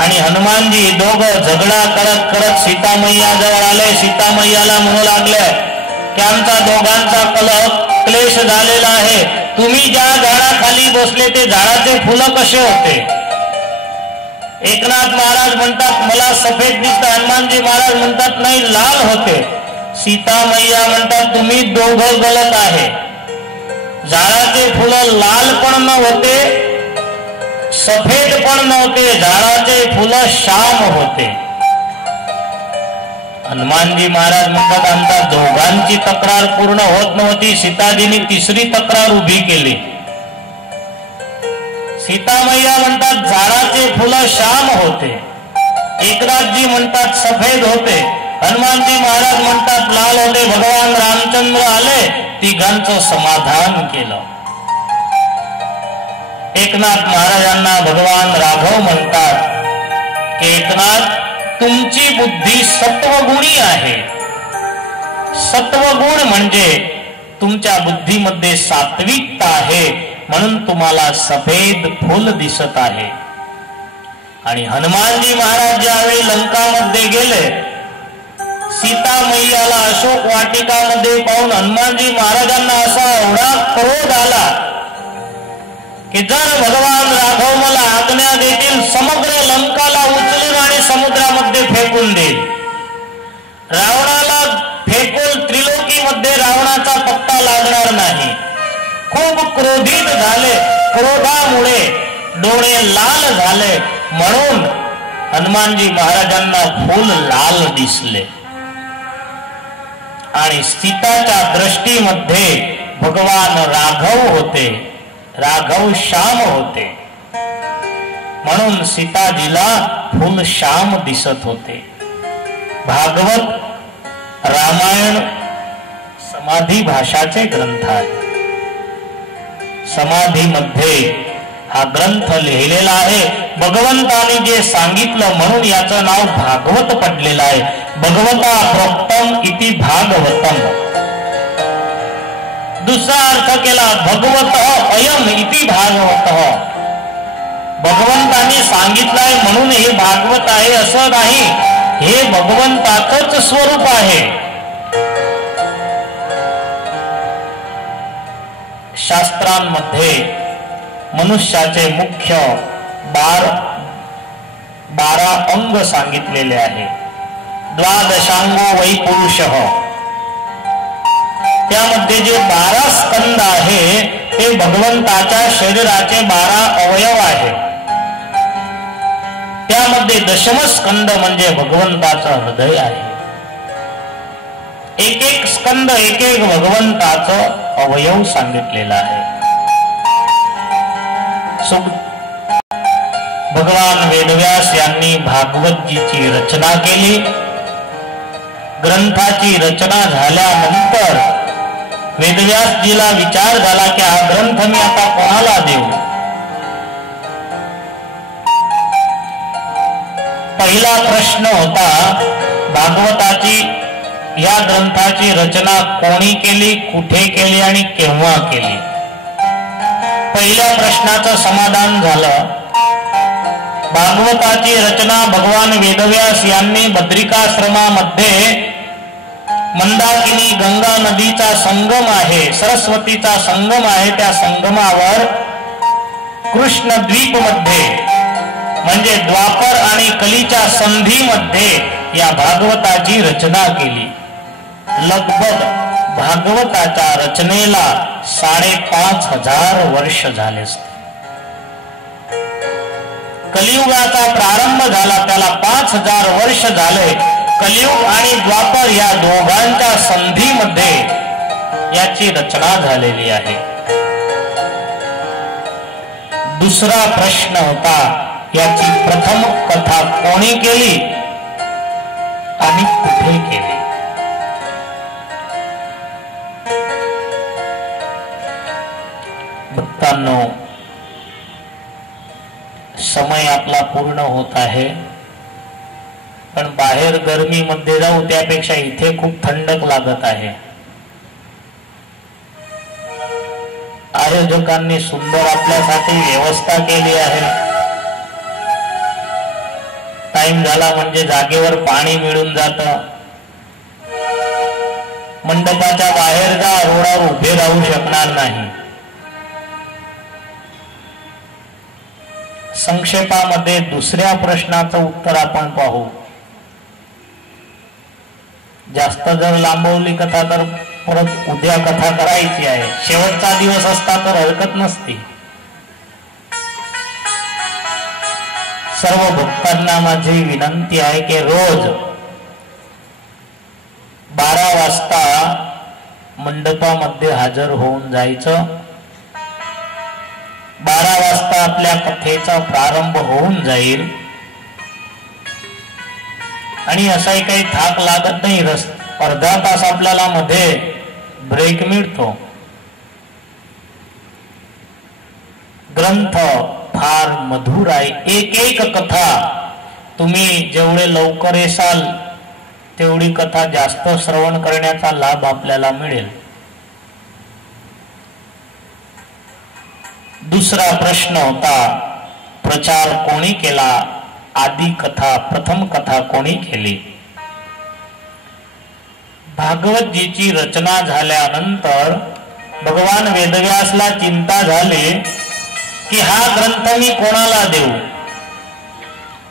आणि हनुमानजी दोघं झगडा करत करत सीता मैया जवळ आले. सीता मैयाला म्हणू लागले की आमचा दोघांचा क्लेश झालेला आहे. तुम्ही ज्या झाडाखाली बसले ते झाडाचे फुलं कसे होते? एकनाथ महाराज म्हणतात मला सफेद दिसत. हनुमानजी महाराज म्हणतात नाही लाल होते. सीता मैया म्हणतात तुम्ही दोघं गलत आहे. झाडाचे फुलं लाल पण नव्हते, सफेद पण नव्हते, झाडाचे फुलं श्याम होते. हनुमानजी महाराज म्हणतात आमच्या दोघांची तक्रार पूर्ण होत नव्हती. सीताजींनी तिसरी तक्रार उभी केली. सीता मैया म्हणतात झाडाचे फुलं श्याम होते. एकनाथजी म्हणतात सफेद होते. हनुमानजी महाराज म्हणतात लाल होते. भगवान रामचंद्र आले, तिघांचं समाधान केलं. एकनाथ महाराजांना भगवान राघव म्हणतात की एकनाथ तुमची बुद्धी सत्वगुणी आहे. सत्वगुण म्हणजे तुमच्या बुद्धीमध्ये सात्विकता आहे म्हणून तुम्हाला सफेद फुल दिसत आहे. आणि हनुमानजी महाराज ज्यावेळी लंकामध्ये गेले, सीता मैयाला अशोक वाटिकामध्ये पाहून हनुमानजी महाराजांना असा एवढा क्रोध आला की जर भगवान राघव मला आज्ञा देतील समग्र लंकाला उचलून आणि समुद्रामध्ये फेकून देईल. रावणाला फेकून त्रिलोकीमध्ये रावणाचा पत्ता लागणार नाही. खूप क्रोधित झाले, क्रोधामुळे डोळे लाल झाले, म्हणून हनुमानजी महाराजांना फुल लाल दिसले आणि सीताच्या दृष्टीमध्ये भगवान राघव होते, राघव श्याम होते, म्हणून सीताजीला फुल श्याम दिसत होते. भागवत रामायण समाधी भाषाचे ग्रंथ आहे. समाधीमध्ये हा ग्रंथ लिहिलेला आहे. भगवंताने जे सांगितलं म्हणून याचं नाव भागवत पडलेलं आहे. भगवता प्रोक्तम इति भागवतम. दुसरा अर्थ केला भगवत अयम इति भागवत. भगवंताने सांगितलंय म्हणून हे भागवत आहे असं नाही, हे भगवंताचंच स्वरूप आहे. शास्त्रांमध्ये मनुष्याचे मुख्य 12 अंग सांगितलेले आहे. द्वादशांगो वै पुरुषः. त्यामध्ये जे 12 स्कंद आहे ते भगवंताच्या शरीराचे 12 अवयव आहे. त्यामध्ये दशम स्कंद म्हणजे भगवंताचं हृदय आहे. एक एक स्कंद एक एक भगवंताचं अवयव सांगितलेला आहे. भगवान वेदव्यास यांनी भागवतजीची रचना केली. ग्रंथाची रचना झाल्यानंतर वेदव्यासजीला विचार झाला की हा ग्रंथ मी आता कोणाला देऊ. पहिला प्रश्न होता भागवताची या ग्रंथाची रचना कोणी केली, कुठे केली आणि केव्हा केली. पहिल्या प्रश्नाचं समाधान झालं. भागवताची रचना भगवान वेदव्यास यांनी बद्रिकाश्रमामध्ये मंदाकिनी गंगा नदीचा संगम आहे, सरस्वतीचा संगम आहे, त्या संगमावर कृष्णद्वीप मध्ये म्हणजे द्वापर आणि कलीच्या संधीमध्ये या भागवताची रचना केली. लगभग भागवताच्या रचनेला 5,500 वर्ष झाले असते. कलियुगाचा प्रारंभ झाला त्याला 5,000 वर्ष झाले. कलियुग आणि द्वापर या दोघांच्या संधीमध्ये याची रचना झालेली आहे. दुसरा प्रश्न होता याची प्रथम कथा कोणी केली आणि कुठे केली. भक्तांनो, समय आपला पूर्ण होत आहे, पण बाहेर गर्मीमध्ये जाऊ त्यापेक्षा इथे खूप थंडक लागत आहे. आयोजकांनी सुंदर आपल्यासाठी व्यवस्था केली आहे. टाइम झाला म्हणजे जागेवर पाणी मिळून जातं. मंडपाच्या बाहेर जा, रोडावर उभे राहू शकणार नाही. संक्षेपामध्ये दुसऱ्या प्रश्नाचं उत्तर आपण पाहू. जास्त जर लांबवली कथा तर परत उद्या कथा करायची आहे. शेवटचा दिवस असता तर हरकत नसती. सर्व भक्तांना माझी विनंती आहे की रोज 12 वाजता मंडपामध्ये हजर होऊन जायचं. 12 वाजता आपल्या कथेचा प्रारंभ होऊन जाईल आणि असाही काही थाक लागत नाही. अर्धा तास आपल्याला मध्ये ब्रेक मिळतो. ग्रंथ फार मधुर आहे. एक एक कथा तुम्ही जेवढे लवकर येसाल तेवढी कथा जास्त श्रवण करण्याचा लाभ आपल्याला मिळेल. दुसरा प्रश्न होता प्रचार कोणी केला आदी कथा, प्रथम कथा कोणी केली? भागवतजीची रचना झाल्यानंतर भगवान वेदव्यासला चिंता झाली की हा ग्रंथ मी कोणाला देऊ.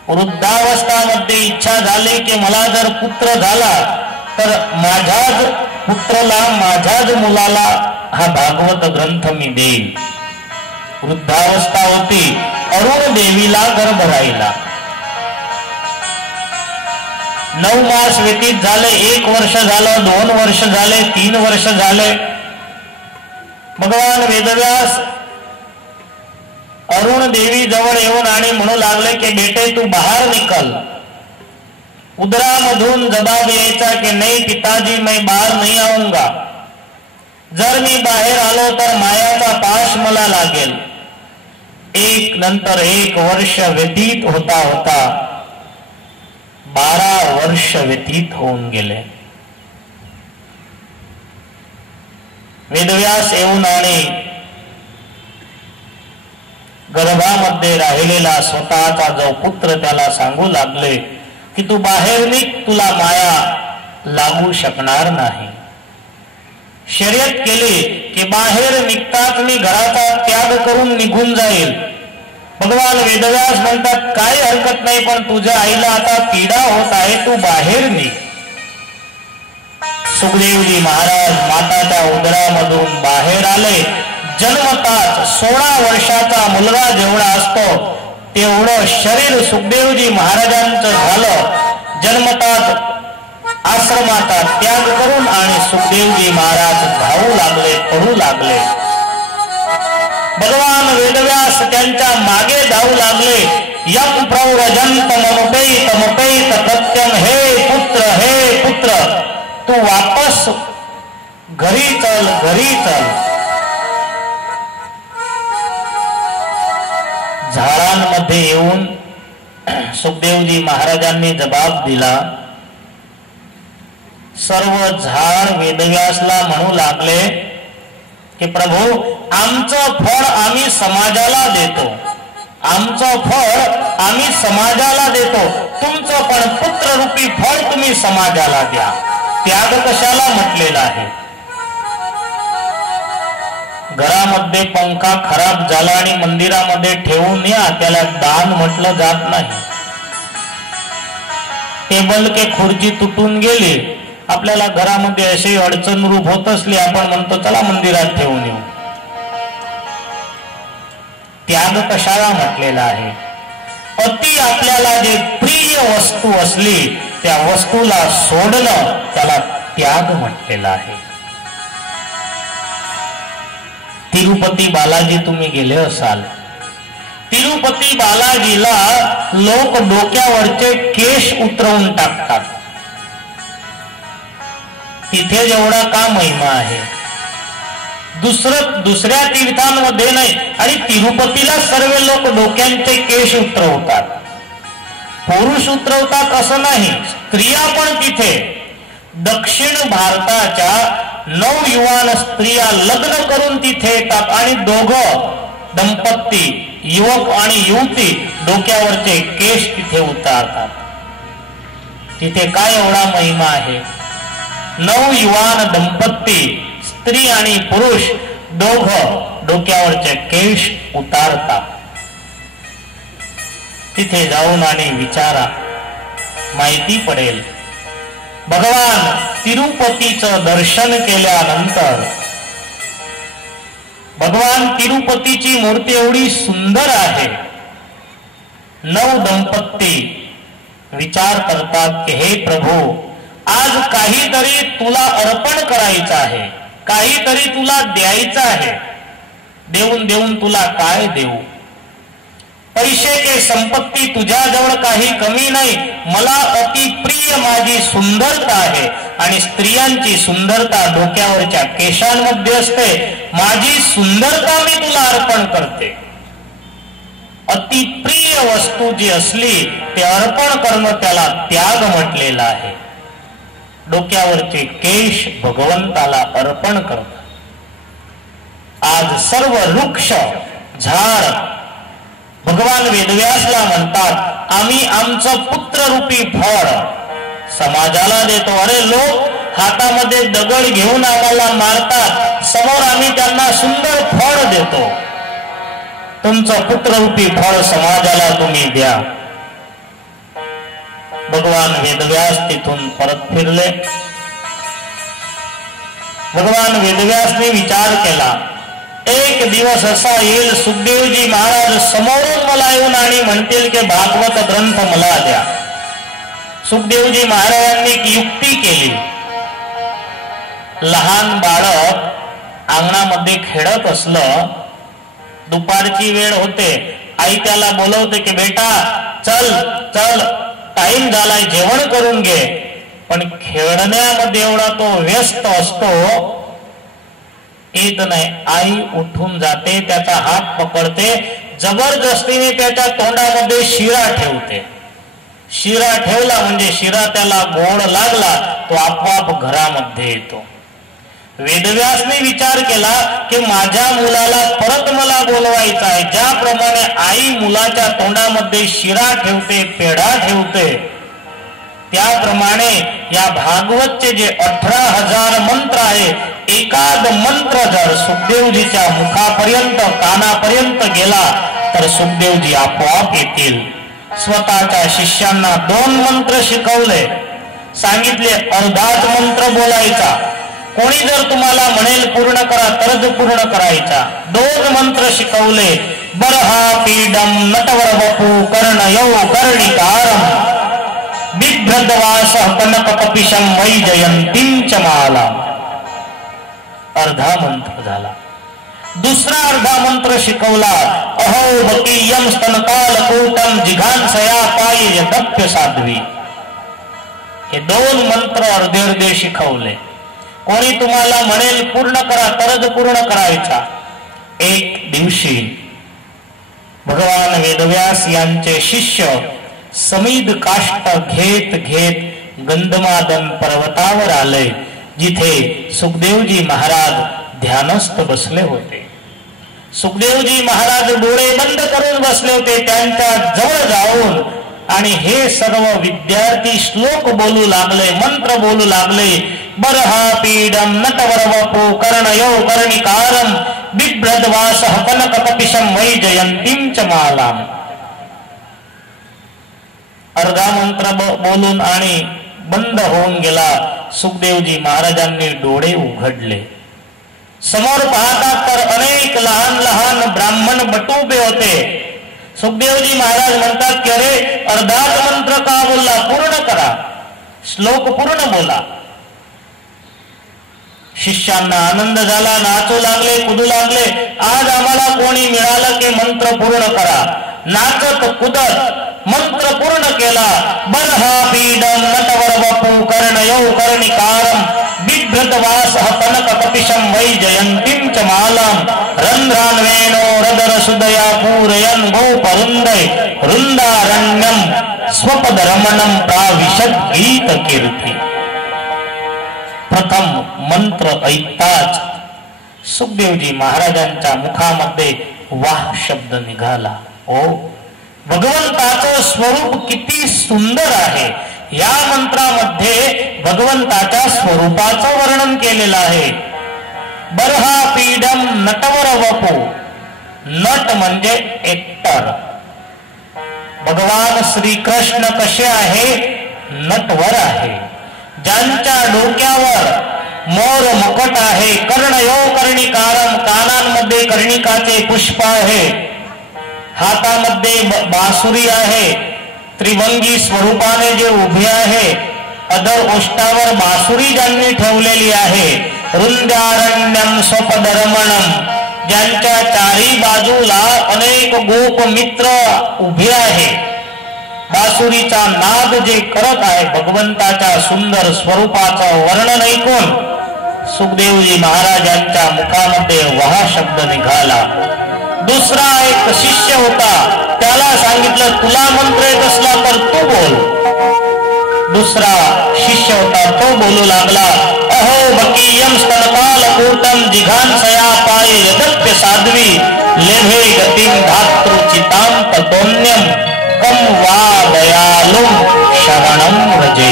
वृद्धावस्थामध्ये इच्छा झाली की मला जर पुत्र झाला तर माझ्याच पुत्राला, माझ्याच मुलाला हा भागवत ग्रंथ मी देईल. वृद्धावस्था होती, अरुण देवीला गर्भ राहिला. 9 मास व्यतीत झाले, 1 वर्ष झालं, 2 वर्ष झाले, 3 वर्ष झाले. भगवान वेदव्यास अरुण देवी जवळ येऊन आणि म्हणू लागले की बेटे तू बाहेर निकल. उदरामधून जवाब यायचा की नाही पिताजी मैं बाहर नहीं आऊंगा. जर मी बाहेर आलो तर मायाचा पाश मला लागेल. एक नंतर एक वर्ष व्यतीत होता होता 12 वर्ष व्यतीत होऊन गेले. वेदव्यास येऊन आणि गर्भामध्ये राहिलेला स्वतःचा जो पुत्र त्याला सांगू लागले की तू बाहेर निघ, तुला माया लागू शकणार नाही. शर्यत केली की बाहेर निघताच मी घराचा त्याग करून निघून जाईल. भगवान वेदव्यास म्हणतात काही हरकत नाही, पण तुझ्या आईला आता पीडा होत आहे, तू बाहेर निघ. सुखदेवजी महाराज माताच्या उदरामधून बाहेर आले. जन्मताच 16 वर्षाचा मुलगा जेवढा असतो तेवढं शरीर सुखदेवजी महाराजांचं झालं. जन्मताच आश्रमाचा त्याग करून आणि सुखदेवजी महाराज धावू लागले, पडू लागले. भगवान वेदव्यास त्यांच्या मागे धावू लागले. यम प्रव्रजंत ममुपैत मुपैत प्रत्यम, हे पुत्र तू वापस घरी चल, घरी चल. झाडांमध्ये येऊन सुखदेवजी महाराजांनी जबाब दिला. सर्व झाड वेदव्यासला म्हणू लागले की प्रभू आमचं फळ आम्ही समाजाला देतो, आमचं फळ आम्ही समाजाला देतो, तुमचं पण पुत्ररूपी फळ तुम्ही समाजाला द्या. त्याग कशाला म्हटलेला आहे? घरामध्ये पंखा खराब झाला आणि मंदिरामध्ये ठेवून या, त्याला दान म्हटलं जात नाही. टेबल के खुर्ची तुटून गेली, आपल्याला घरामध्ये अशी अडचण रूप होत असली आपण म्हणतो चला मंदिरात ठेवून येऊ. त्याग कशाला म्हटलेला आहे? अति आपल्याला जे प्रिय वस्तू असली त्या वस्तूला सोडणं त्याला त्याग म्हटलेला आहे. तिरुपती बालाजी तुम्ही गेले असाल. तिरुपती बालाजीला लोक डोक्यावरचे केश उतरवून टाकतात. तिथे जेवढा का महिमा आहे दुसऱ्या तीर्थांमध्ये नाही. आणि तिरुपतीला सर्व लोक डोक्यांचे केश उतरवतात. पुरुष उतरवतात असं नाही, स्त्रिया पण तिथे. दक्षिण भारताच्या 9 युवान स्त्रिया लग्न करून तिथे येतात आणि दोघं दंपती, युवक आणि युवती डोक्यावरचे केश तिथे उतारतात. तिथे काय एवढा महिमा आहे? 9 युवान दंपती, स्त्री आणि पुरुष दोघं डोक्यावरचे केश उतारतात. तिथे जाऊन आणि विचारा, माहिती पडेल. भगवान तिरुपतीचं दर्शन केल्यानंतर भगवान तिरुपतीची मूर्ती एवढी सुंदर आहे. 9 दंपती विचार करतात की हे प्रभू आज काहीतरी तुला अर्पण करायचं आहे, काहीतरी तुला द्यायचं आहे. देऊन देऊन तुला काय देऊ? पैसे के संपत्ती तुझ्याजवळ काही कमी नाही. मला अति प्रिय माझी सुंदरता आहे आणि स्त्रियांची सुंदरता डोक्यावरच्या केशांमध्ये असते. माझी सुंदरता मी तुला अर्पण करते. अति प्रिय वस्तू जी असली ते अर्पण करणं त्याला त्याग म्हटलेला आहे. डोक्यावरचे केश भगवंताला अर्पण करतात. आज सर्व वृक्ष, झाड भगवान वेदव्यासला म्हणतात, आम्ही आमचं पुत्ररूपी फळ समाजाला देतो. अरे लोक हातामध्ये दगड घेऊन आम्हाला मारतात, समोर आम्ही त्यांना सुंदर फळ देतो. तुमचं पुत्ररूपी फळ समाजाला तुम्ही द्या. भगवान वेदव्यास तिथून परत फिरले. भगवान वेदव्यासने विचार केला, एक दिवस असा येईल सुखदेवजी महाराज समोरून मला येऊन आणि म्हणतील की भागवत ग्रंथ मला द्या. सुखदेवजी महाराजांनी एक युक्ती केली. लहान बाळक अंगणामध्ये खेळत असलं, दुपारची वेळ होते, आई त्याला बोलवते की बेटा चल चल टाइम झालाय, जेवण करून घे. पण खेळण्यामध्ये एवढा तो व्यस्त असतो, येत नाही. आई उठून जाते, त्याचा हात पकडते, जबरदस्तीने त्याच्या तोंडामध्ये शिरा ठेवते. शिरा ठेवला म्हणजे शिरा त्याला गोड लागला, तो आपोआप घरामध्ये येतो. वेदव्यासने विचार केला की माझ्या मुलाला परत मला बोलवायचं आहे. ज्याप्रमाणे आई मुलाच्या तोंडामध्ये शिरा ठेवते, पेढा ठेवते, त्याप्रमाणे या भागवतचे जे 18,000 मंत्र आहे, एखाद मंत्र जर सुखदेवजीच्या मुखापर्यंत कानापर्यंत गेला तर सुखदेवजी आपोआप येतील. स्वतःच्या शिष्यांना 2 मंत्र शिकवले, सांगितले अर्धाच मंत्र बोलायचा. कोणी जर तुम्हाला म्हणेल पूर्ण करा तरच पूर्ण करायचा. 2 मंत्र शिकवले, बरहा पीडम नटवर वपू कर्णयौ कर्णिकारम बिभ्रद्वास कनक कपिशम वैजयंतीं च माला. अर्धा मंत्र झाला. दुसरा अर्धा मंत्र शिकवला, अहो बकीयम स्तनकाल कूटम जिघांसया पाय दप्य साध्वी. हे 2 मंत्र अर्धे अर्धे शिकवले. कोणी तुम्हाला म्हणेल पूर्ण करा तरच पूर्ण करायचा. एक दिवशी भगवान वेदव्यास यांचे शिष्य समीद काष्ट घेत घेत गंधमादन पर्वतावर आले, जिथे सुखदेवजी महाराज ध्यानस्थ बसले होते. सुखदेवजी महाराज डोळे बंद करून बसले होते. त्यांच्या जवळ जाऊन आणि हे सर्व विद्यार्थी श्लोक बोलू लागले, मंत्र बोलू लागले. बरहा पीडम नटवर वपू कर्णयो कर्णिकारम बिभ्रद्वास कनक कपिशम वैजयंतीं च मालाम. अर्धा मंत्र बोलून आणि बंद होऊन गेला. सुखदेवजी महाराजांनी डोळे उघडले. समोर पाहतात तर अनेक लहान लहान ब्राह्मण बटुबे होते. सुखदेवजी महाराज म्हणतात की अरे अर्धाच मंत्र का बोलला, पूर्ण करा, श्लोक पूर्ण बोला. शिष्यांना आनंद झाला, नाचू लागले, कुदू लागले. आज आम्हाला कोणी मिळालं की मंत्र पूर्ण करा. नाचत कुदत मंत्र पूर्ण केला. बरहा पीडम नटवर वपू कर्णयौ कर्णिकारम बिभ्रद्वास कनक कपिशम वैजयंतीं च मालाम रंध्रान्वेनो रदर सुदया पूरयन् गोपरुन्दै वृंदारण्यम स्वपद रमणम प्राविशद गीत कीर्ती. प्रथम मंत्र ऐकताच सुखदेवजी महाराजांच्या मुखामध्ये वाह शब्द निघाला. ओ भगवंताचं स्वरूप किती सुंदर आहे. या मंत्रामध्ये भगवंताच्या स्वरूपाचं वर्णन केलेलं आहे. बरहा पीडम नटवर वपू. नट म्हणजे एक्टर. भगवान श्रीकृष्ण कसे आहे, नटवर आहे. ज्यांच्या डोक्यावर मोर मुकुट आहे, कर्णयो कर्णिकारम, कानांमध्ये कर्णिकाचे पुष्प आहे, हातामध्ये बासुरी आहे, त्रिभंगी स्वरूपाने जे उभे आहे, अधर ओष्टावर बासुरी ज्यांनी ठेवलेली आहे. वृंदारण्यम स्वपद रमणम, ज्यांच्या चारी बाजूला अनेक गोप मित्र उभे आहे. बासुरीचा नाद जे करत आहे, भगवंताच्या सुंदर स्वरूपाचं वर्णन ऐकून सुखदेवजी महाराजांच्या मुखामध्ये वाह शब्द निघाला. दुसरा एक शिष्य होता, त्याला सांगितलं तुला मंत्र येत असला तर तू बोल. दुसरा शिष्य होता, तो बोलू लागला, अहो बकीयम स्तनकालकूटम जिघांसया पाय यदप्य साध्वी लेभे गतिम धातृचिताम ततोन्यम कम वा दयालुम शरणम व्रजे.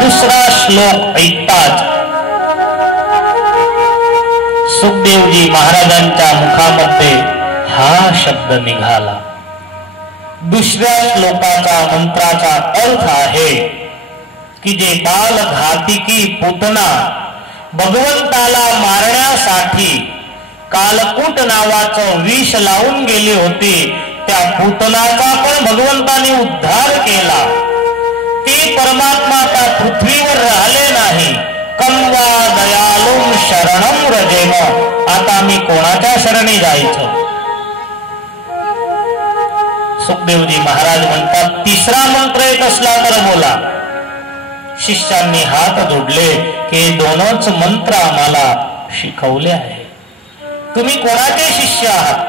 दुसरा श्लोक ऐकताच सुखदेवजी महाराजांच्या मुखामध्ये हा शब्द निघाला. दुसऱ्या श्लोकाचा मंत्राचा अर्थ आहे की जे बालघातिकी पूतना भगवंताला मारण्यासाठी कालकूट नावाचं विष लावून गेली होती, त्या पूतनाचा पण भगवंताने उद्धार केला. ते परमात्मा आता पृथ्वीवर राहिले नाही. कमवा दयालुम शरणम व्रजेम. आता मी कोणाच्या शरणी जायचं? सुखदेवजी महाराज म्हणतात तिसरा मंत्र येत असला तर बोला. शिष्यांनी हात जोडले की दोनच मंत्र आम्हाला शिकवले आहे. तुम्ही कोणाचे शिष्य आहात?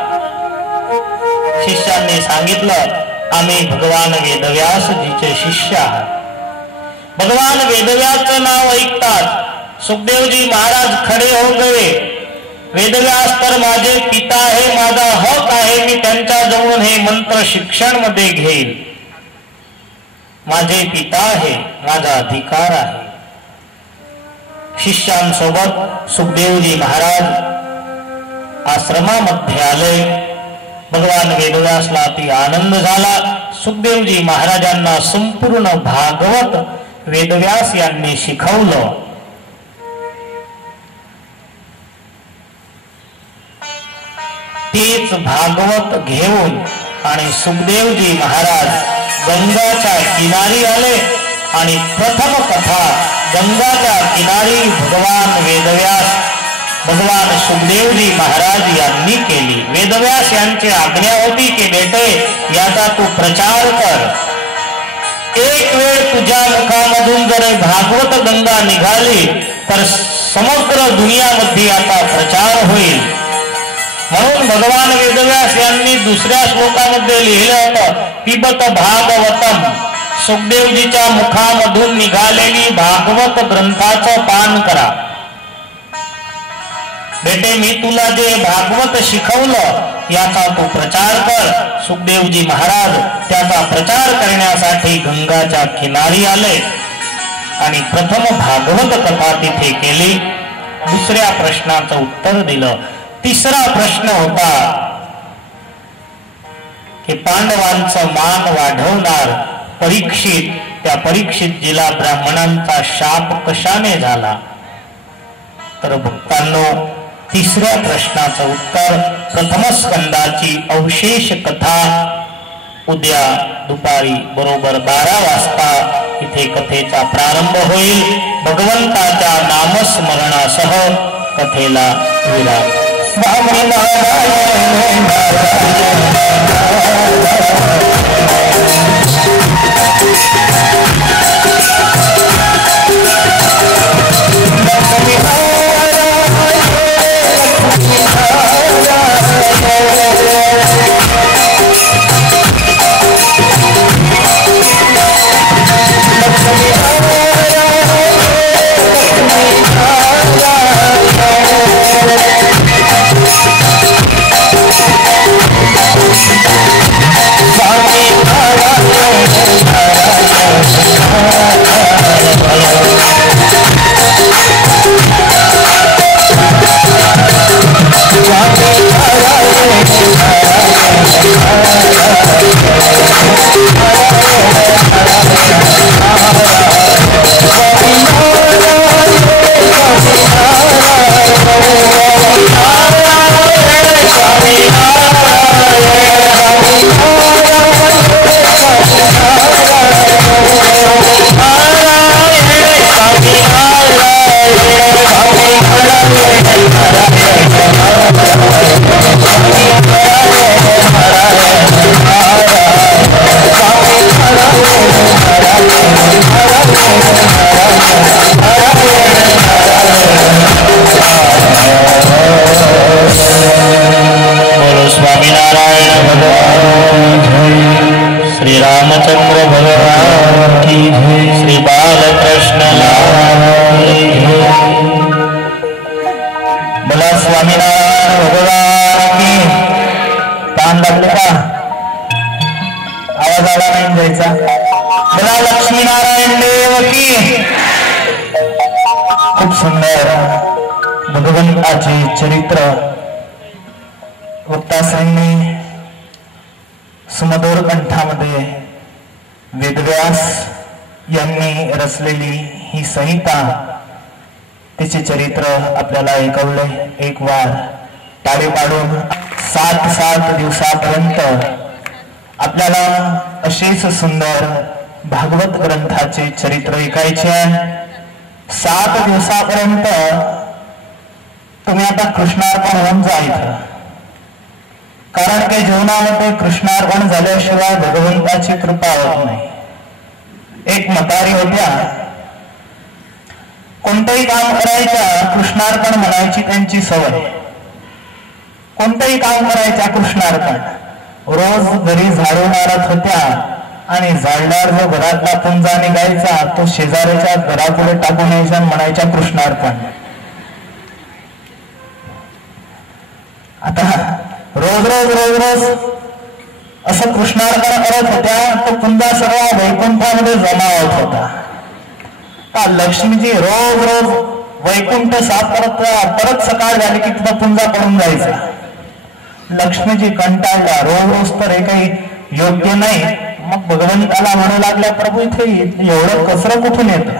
शिष्यांनी सांगितलं आम्ही भगवान वेदव्यासजीचे शिष्य आहात. भगवान वेदव्यासचं नाव ऐकतात सुखदेवजी महाराज खडे हो गए. वेदव्यास तर माझे पिता आहे, माझा हक आहे, मी त्यांच्या जवळून हे मंत्र शिक्षण मध्ये घेईल. माझे पिता आहे, माझा अधिकार आहे. शिष्यांसोबत सुखदेवजी महाराज आश्रमामध्ये आले. भगवान वेदव्यासला अति आनंद झाला. सुखदेवजी महाराजांना संपूर्ण भागवत वेदव्यास यांनी शिकवलं. तेच भागवत घेऊन आणि सुखदेवजी महाराज गंगाच्या किनारी आले आणि प्रथम कथा गंगाच्या किनारी भगवान वेदव्यास भगवान सुखदेवजी महाराज यांनी केली. वेदव्यास यांची आज्ञा होती की बेटे याचा तू प्रचार कर. एक वेळ तुझ्या मुखामधून जर भागवत गंगा निघाली तर समग्र दुनियामध्ये याचा प्रचार होईल. म्हणून भगवान वेदव्यास यांनी दुसऱ्या श्लोकामध्ये लिहिलं होतं पिबत भागवतम. सुखदेवजीच्या मुखामधून निघालेली भागवत ग्रंथाचं पान करा. बेटे मी तुला जे भागवत शिकवलं याचा तू प्रचार कर. सुखदेवजी महाराज त्याचा प्रचार करण्यासाठी गंगाच्या किनारी आले आणि प्रथम भागवत कथा तिथे केली. दुसऱ्या प्रश्नाचं उत्तर दिलं. तिसरा प्रश्न होता की पांडवांचं मान वाढवणार परीक्षित, त्या परीक्षितजीला ब्राह्मणांचा शाप कशाने झाला? तर भक्तांनो तिसऱ्या प्रश्नाचं उत्तर प्रथम स्कंदाची अवशेष कथा उद्या दुपारी बरोबर 12 वाजता इथे कथेचा प्रारंभ होईल. भगवंताच्या नामस्मरणासह कथेला विराम. स्वामी नारायण Swami Narayana भगवान की जय। श्री बालकृष्ण बोला स्वामीनारायण भगवान की। कान लागले का? आवाज आला नाही जायचा? बोला लक्ष्मीनारायण देव की। खूप सुंदर भगवंताचे चरित्र वक्ताश्रींनी सुमधुर कंठामध्ये वेदव्यास यांनी रचलेली ही संहिता, तिचे चरित्र आपल्याला ऐकवले एक वार टाळे पाडून 7 दिवसापर्यंत आपल्याला असेच सुंदर भागवत ग्रंथाचे चरित्र ऐकायचे आहे। 7 दिवसापर्यंत तुम्ही आता कृष्णार्पण होऊन जायचं, कारण की जीवनामध्ये कृष्णार्पण झाल्याशिवाय भगवंताची कृपा होत नाही। एक म्हातारी होत्या, कोणतंही काम करायच्या कृष्णार्पण म्हणायची त्यांची सवय। कोणतंही काम करायच्या कृष्णार्पण। रोज घरी झाडू मारत होत्या आणि झाडल्यावर जो घरातला पुंजा निघायचा तो शेजाऱ्याच्या घरापुढे टाकून यायचा, म्हणायच्या कृष्णार्पण। आता रोज असं कृष्णार्पण करत होत्या, तो पुंजा सर्व वैकुंठामध्ये जमा होत होता। का लक्ष्मीजी रोज वैकुंठ साफ करत, परत सकाळ झाली की तिथं पुंजा पडून जायचा। लक्ष्मीजी कंटाळला, रोज तर हे काही योग्य नाही। मग भगवंताला म्हणू लागल्या, प्रभू इथे एवढं कसरं कुठून येतं?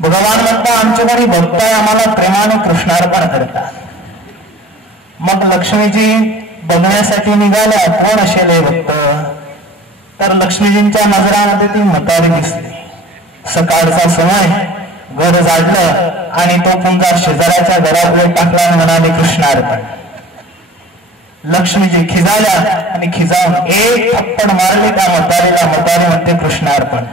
भगवान म्हणता, आमच्याकडे भक्त आहे, आम्हाला प्रेमाने कृष्णार्पण करतात। मग लक्ष्मीजी बघण्यासाठी निघाल्या, कोण असेल हे भक्त? तर लक्ष्मीजींच्या नजरामध्ये ती म्हातारी दिसली। सकाळचा समय, घर जाडलं आणि तो पुंजा शेजाऱ्याच्या घरापुढे टाकला आणि म्हणाले कृष्णार्पण। लक्ष्मीजी खिजाल्या आणि खिजावून एक थप्पड मारली त्या म्हातारीला। म्हातारी म्हणते कृष्णार्पण।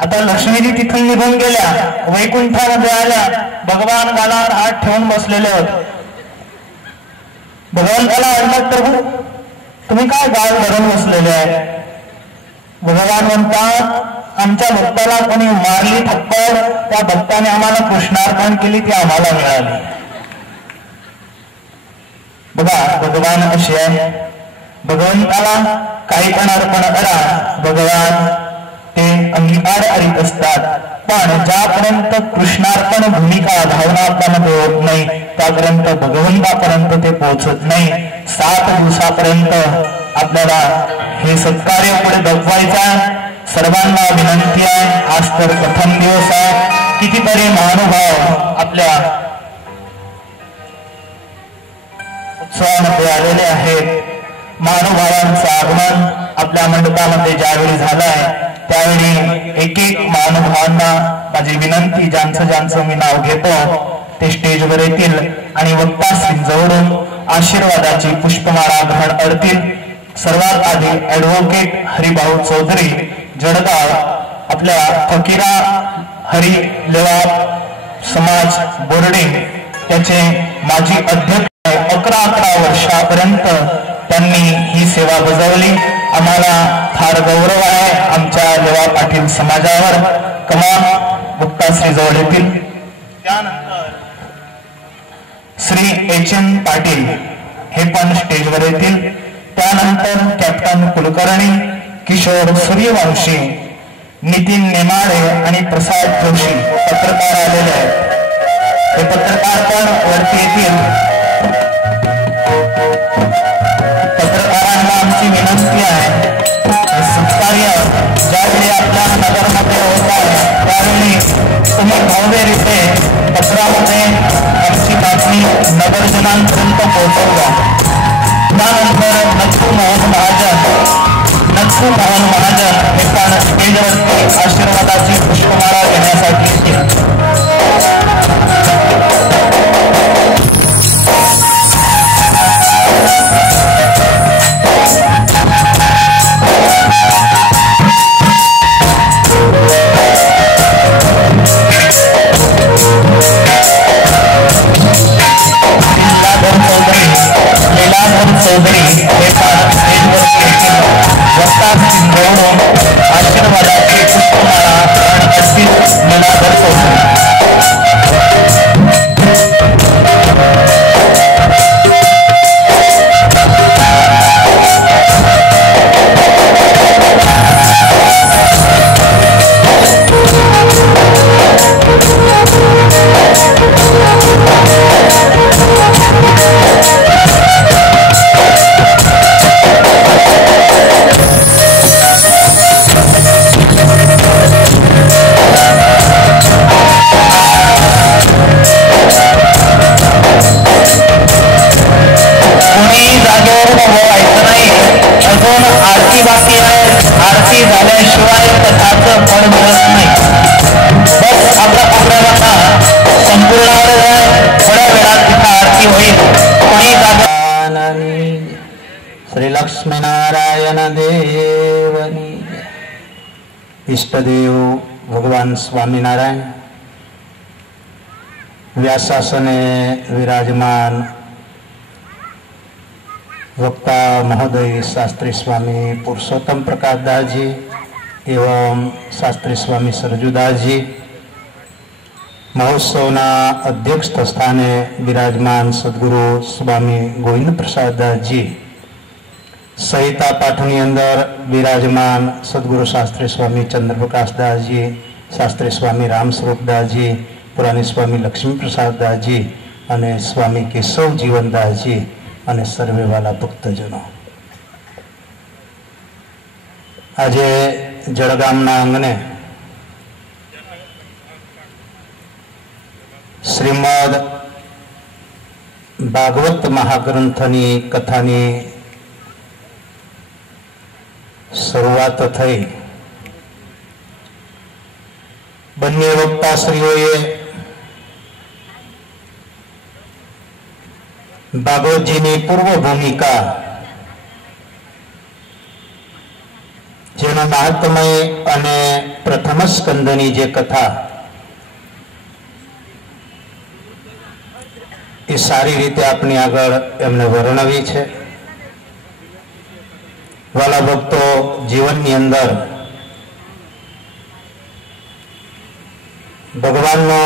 आता लक्ष्मीजी तिथून निघून गेल्या, वैकुंठामध्ये आल्या। भगवान गालावर हात ठेवून बसलेले होते। भगवंताला म्हणतात, प्रभू तुम्ही काय गाल धरून बसलेले आहे? भगवान म्हणतात, आमच्या भक्ताला कोणी मारली थप्पड, त्या भक्ताने आम्हाला कृष्णार्पण केली, ती आम्हाला मिळाली। बघा भगवान असे आहे, भगवंताला काही पण अर्पण करा, भगवान ते अंगीकार करीत असतात। पण ज्यापर्यंत कृष्णार्पण भूमिका भावना आपल्यामध्ये होत नाही, त्यापर्यंत भगवंतापर्यंत ते पोहोचत नाही। 7 दिवसापर्यंत आपल्याला हे सत्कार्य पुढे दखवायचं। सर्वांना विनंती आहे, आज तर प्रथम दिवस आहे, कितीतरी महानुभाव आपल्या उत्सवामध्ये आलेले आहेत। महानुभावांचं आगमन आपल्या मंडपामध्ये ज्यावेळी झालंय त्यावेळी एक महानुभावांना माझी विनंती, ज्यांचं मी नाव घेतो ते स्टेजवर येतील आणि वक्ताश्री जवळून आशीर्वादाची पुष्पमाळा ग्रहण करतील। सर्वात आधी ऍडव्होकेट हरिभाऊ चौधरी जळगाव, आपल्या फकीरा हरी लेवा समाज बोर्डे, त्याचे माजी अध्यक्ष 11 वर्षापर्यंत त्यांनी ही सेवा बजावली। आम्हाला फार गौरव आहे आमच्या लेवा पाटील समाजावर। कमान वक्ताश्री जवळ येतील। त्यानंतर श्री एच.एन. पाटील हे पण स्टेजवर येतील। त्यानंतर कॅप्टन कुलकर्णी, किशोर सूर्यवंशी, नितीन नेमाडे आणि प्रसाद जोशी पत्रकार आलेले आहेत। हे पत्रकार पण वरती येतील। पत्रकारांना आमची विनंती आहे, सत्कार्य ज्यावेळी आपल्या नगरमध्ये होत आहे त्यावेळी तुम्ही भव्यरीते पत्रामध्ये आमची बातमी नगरजनांपर्यंत पोहोचवल्या। त्यानंतर नक्कू मोहन महाजन हे पण स्टेजवरती आशीर्वादाची पुष्पमाळा घेण्यासाठी येतील। लीलाधर चौधरी हे घेऊन आशीर्वादाची पुष्पमाळा अर्पित मनावर सोडली. श्री लक्ष्मीनारायण देवनी. इष्टदेव भगवान स्वामीनारायण व्यासासने विराजमान वक्ता महोदय शास्त्री स्वामी पुरुषोत्तम प्रकाश दास जी एवं शास्त्री स्वामी सरजुदास जी, महोत्सवना अध्यक्ष स्थाने विराजमान सद्गुरु स्वामी गोविंद प्रसाद दास जी, संहिता पाठनी अंदर विराजमान सद्गुरु शास्त्री स्वामी चंद्रप्रकाश दास जी, शास्त्री स्वामी राम स्वरूप दास जी, पुराणी स्वामी लक्ष्मी प्रसाद दास जी અને स्वामी केशव जीवनदास जी અને સર્વે વાલા ભક્તજનો, આજે જળગામના આંગણે શ્રીમદ ભાગવત મહાગ્રંથની કથાની શરૂઆત થઈ. બંને વક્તાશ્રીઓએ ભાગવતજીની પૂર્વ ભૂમિકા, જેનો મહાત્મય અને પ્રથમ સ્કંદની જે કથા એ સારી રીતે આપણી આગળ એમને વર્ણવી છે. વાલા ભક્તો, જીવનની અંદર ભગવાનનો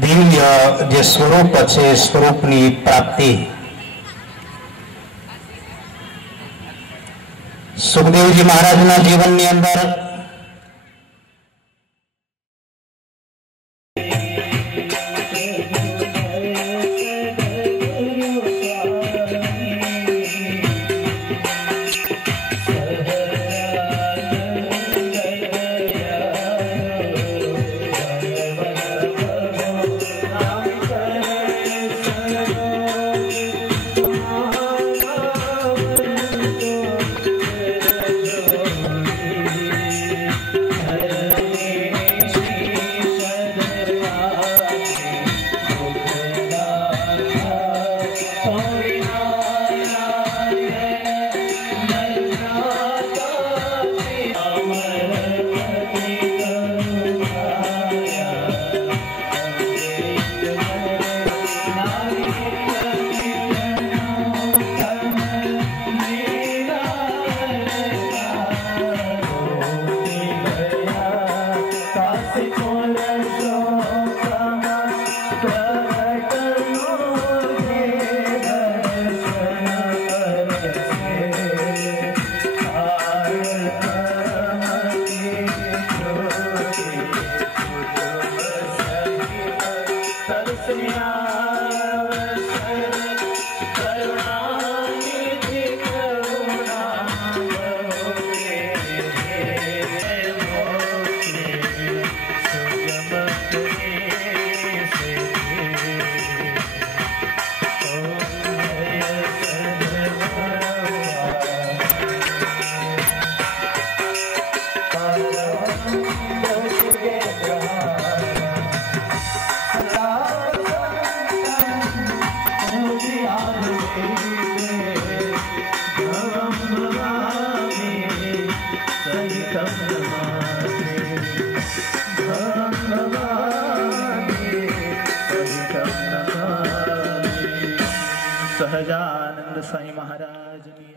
દિવ્ય જે સ્વરૂપ છે, સ્વરૂપની પ્રાપ્તિ સુખદેવજી મહારાજના જીવનની અંદર सहजानंद साई महाराज की